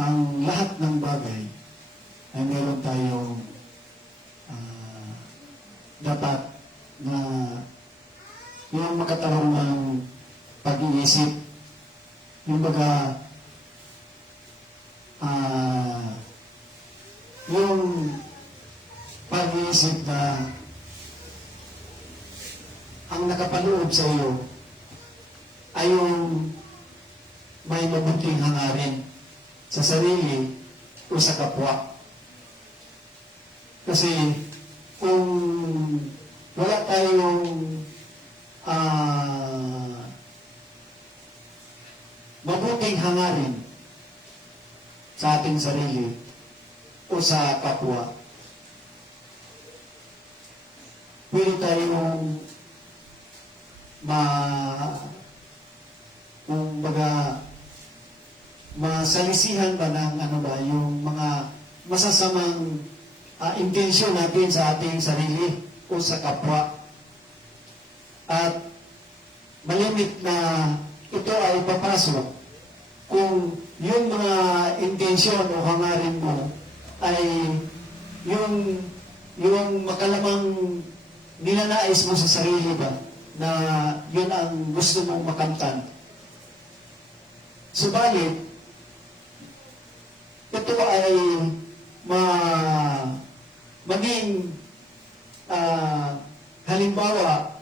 ang lahat ng bagay ay meron tayong dapat na yung magkataon ng pag-iisip, yung baga yung pag-iisip na ang nakapaloob sa iyo ay yung may mabuting hangarin sa sarili o sa kapwa. Kasi kung wala tayong mabuting hangarin sa ating sarili o sa kapwa, pwede tayong masalisihan ba ng yung mga masasamang intensyon natin sa ating sarili o sa kapwa. At malimit na ito ay papasok kung yung mga intensyon o hangarin mo ay yung makalamang ninanais mo sa sarili ba na yun ang gusto mong makamtan. Subalit, ito ay maging halimbawa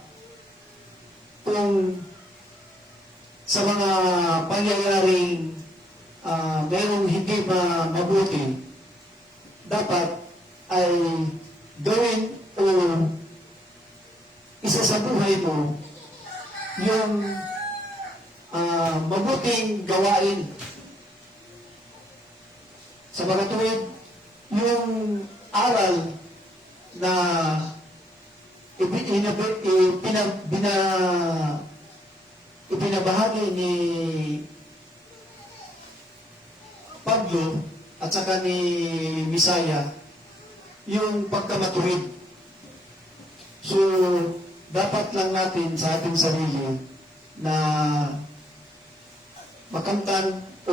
kung sa mga pangyayaring mayroong hindi mabuti, dapat ay gawin o isa sa buhay mo yung mabuting gawain. Sa mga tuwid, yung aral na ipinabahagi ni Pablo at saka ni Misaya, yung pagkamatuwid. So, dapat lang natin sa ating sarili na makamtan o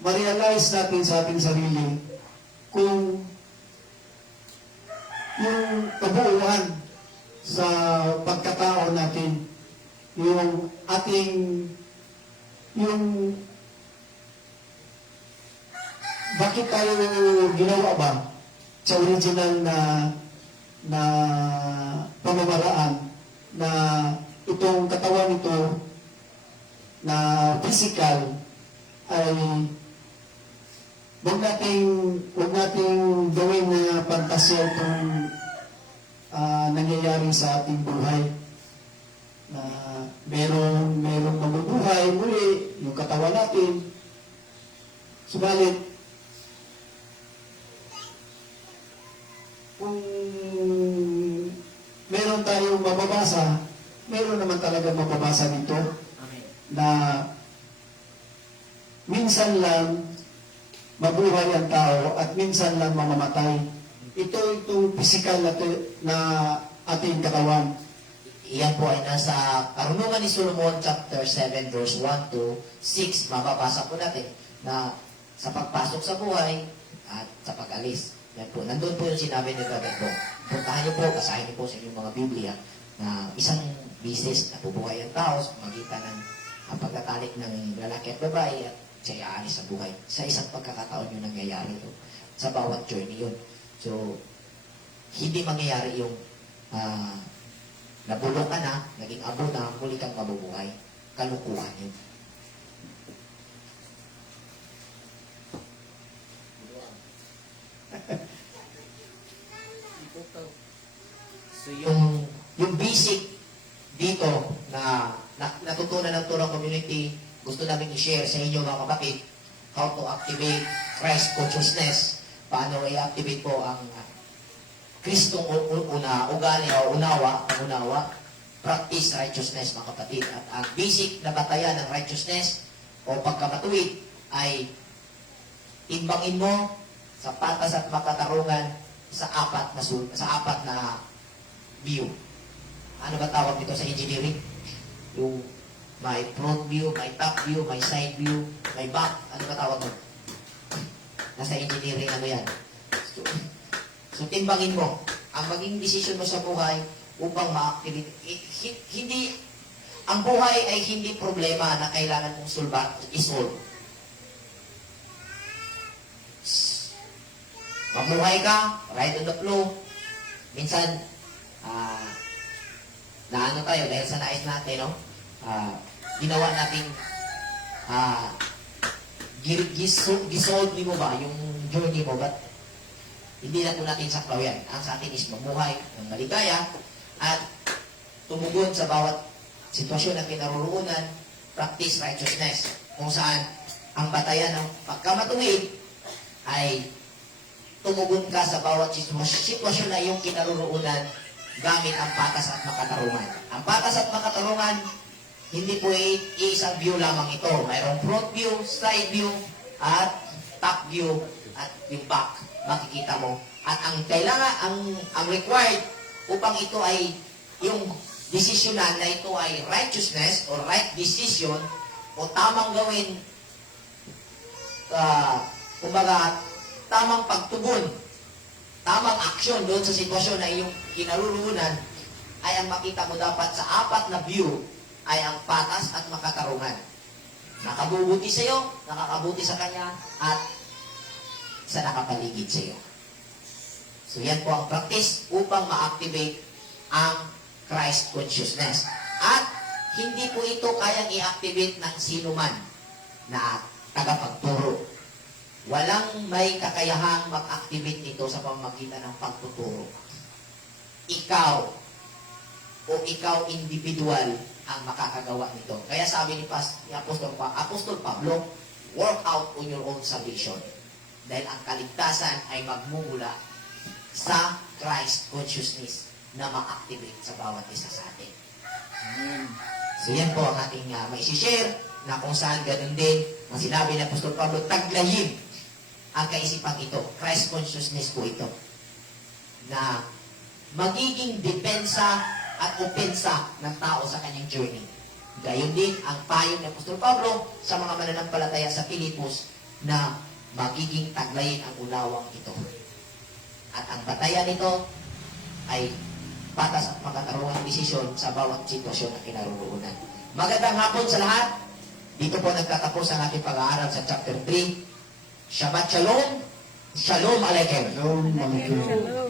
ma-realize natin sa ating sarili kung yung kabuuan sa pagkatao natin, yung bakit tayo ginawa ba sa original na pamamaraan na itong katawan ito na physical ay huwag nating gawin na pantasya itong nangyayari sa ating buhay na merong mabubuhay muli yung katawan natin. Subalit kung meron tayong mababasa, meron naman talaga mababasa dito Amen. na minsan lang mabuhay ang tao at minsan lang mamamatay. Itong physical na ating katawan. Iyan po ay nasa Karunungan ni Solomon chapter 7 verse 1 to 6. Mababasa po natin na sa pagpasok sa buhay at sa pag-alis. Yan po. Nandun po yung sinabi ni Brother Bong. Puntahan niyo po, basahin niyo po sa inyong mga Biblia na isang bisis na bubuhay ang tao sa magitan ng pagtatalik ng lalaki at babae at siya aalis sa buhay. Sa isang pagkakataon yun nangyayari yun. Sa bawat journey yun. So, hindi mangyayari yung nabulok ka na, naging abo na, muli kang mabubuhay. Kalukuhan yun. So, yung basic dito na natutunan ng Torah Community, gusto namin i-share sa inyo mga kapatid, how to activate Christ consciousness. Paano i-activate po ang Kristong ugali o unawa, practice righteousness mga kapatid. At ang basic na batayan ng righteousness o pagkamatuwid ay timbangin mo sa patas at makatarungan sa apat na view. Ano ba tawag dito sa engineering? Yung may front view, may top view, may side view, may back. Ano ba tawag mo? Nasa engineering ano yan. So timbangin mo ang maging decision mo sa buhay upang ma-activate. Hindi, ang buhay ay hindi problema na kailangan mong isolve. Mabuhay ka, ride on the flow. Minsan, naano tayo dahil sa nais natin, no? Ginawa nating gisolve mo ba yung journey mo, but hindi na po natin saklaw yan. Ang sa atin is mamuhay ng maligaya at tumugon sa bawat sitwasyon na kinaroroonan, practice righteousness, kung saan ang batayan ng pagkamatuwid ay tumugon ka sa bawat sitwasyon na iyong kinaroroonan gamit ang patas at makatarungan. Ang patas at makatarungan, hindi po isang view lamang ito. Mayroong front view, side view, at top view, at yung back. Makikita mo. At ang kailangan, ang required upang ito ay yung desisyonan na ito ay righteousness or right decision o tamang gawin, kumbaga, tamang pagtugon, tamang aksyon doon sa sitwasyon na iyong kinaruroonan, ay ang makita mo dapat sa apat na view ay ang patas at makatarungan. Nakabubuti sa iyo, nakakabuti sa kanya, at sa nakapaligid sa iyo. So yan po ang practice upang ma-activate ang Christ consciousness. At hindi po ito kayang i-activate ng sino man na tagapagturo. Walang may kakayahang mag-activate nito sa pamamagitan ng pagtuturo. Ikaw o ikaw individual ang makakagawa nito. Kaya sabi ni Apostol Pablo, work out on your own salvation. Dahil ang kaligtasan ay magmumula sa Christ consciousness na ma-activate sa bawat isa sa atin. So yan po ang ating maisishare na kung saan ganun din ang sinabi ni Apostol Pablo, taglayin ang kaisipan ito. Christ consciousness po ito. Na magiging depensa at opensa ng tao sa kanyang journey. Gayon din ang payo ni Apostol Pablo sa mga mananampalataya sa Pilipos na magiging taglayin ang unawang ito. At ang batayan nito ay patas at makatarungang desisyon sa bawat sitwasyon na kinaroroonan. Magandang hapon sa lahat. Dito po nagtatapos ang ating pag-aaral sa chapter 3. Shabbat Shalom. Shalom Aleichem. Shalom, Malaki. Shalom.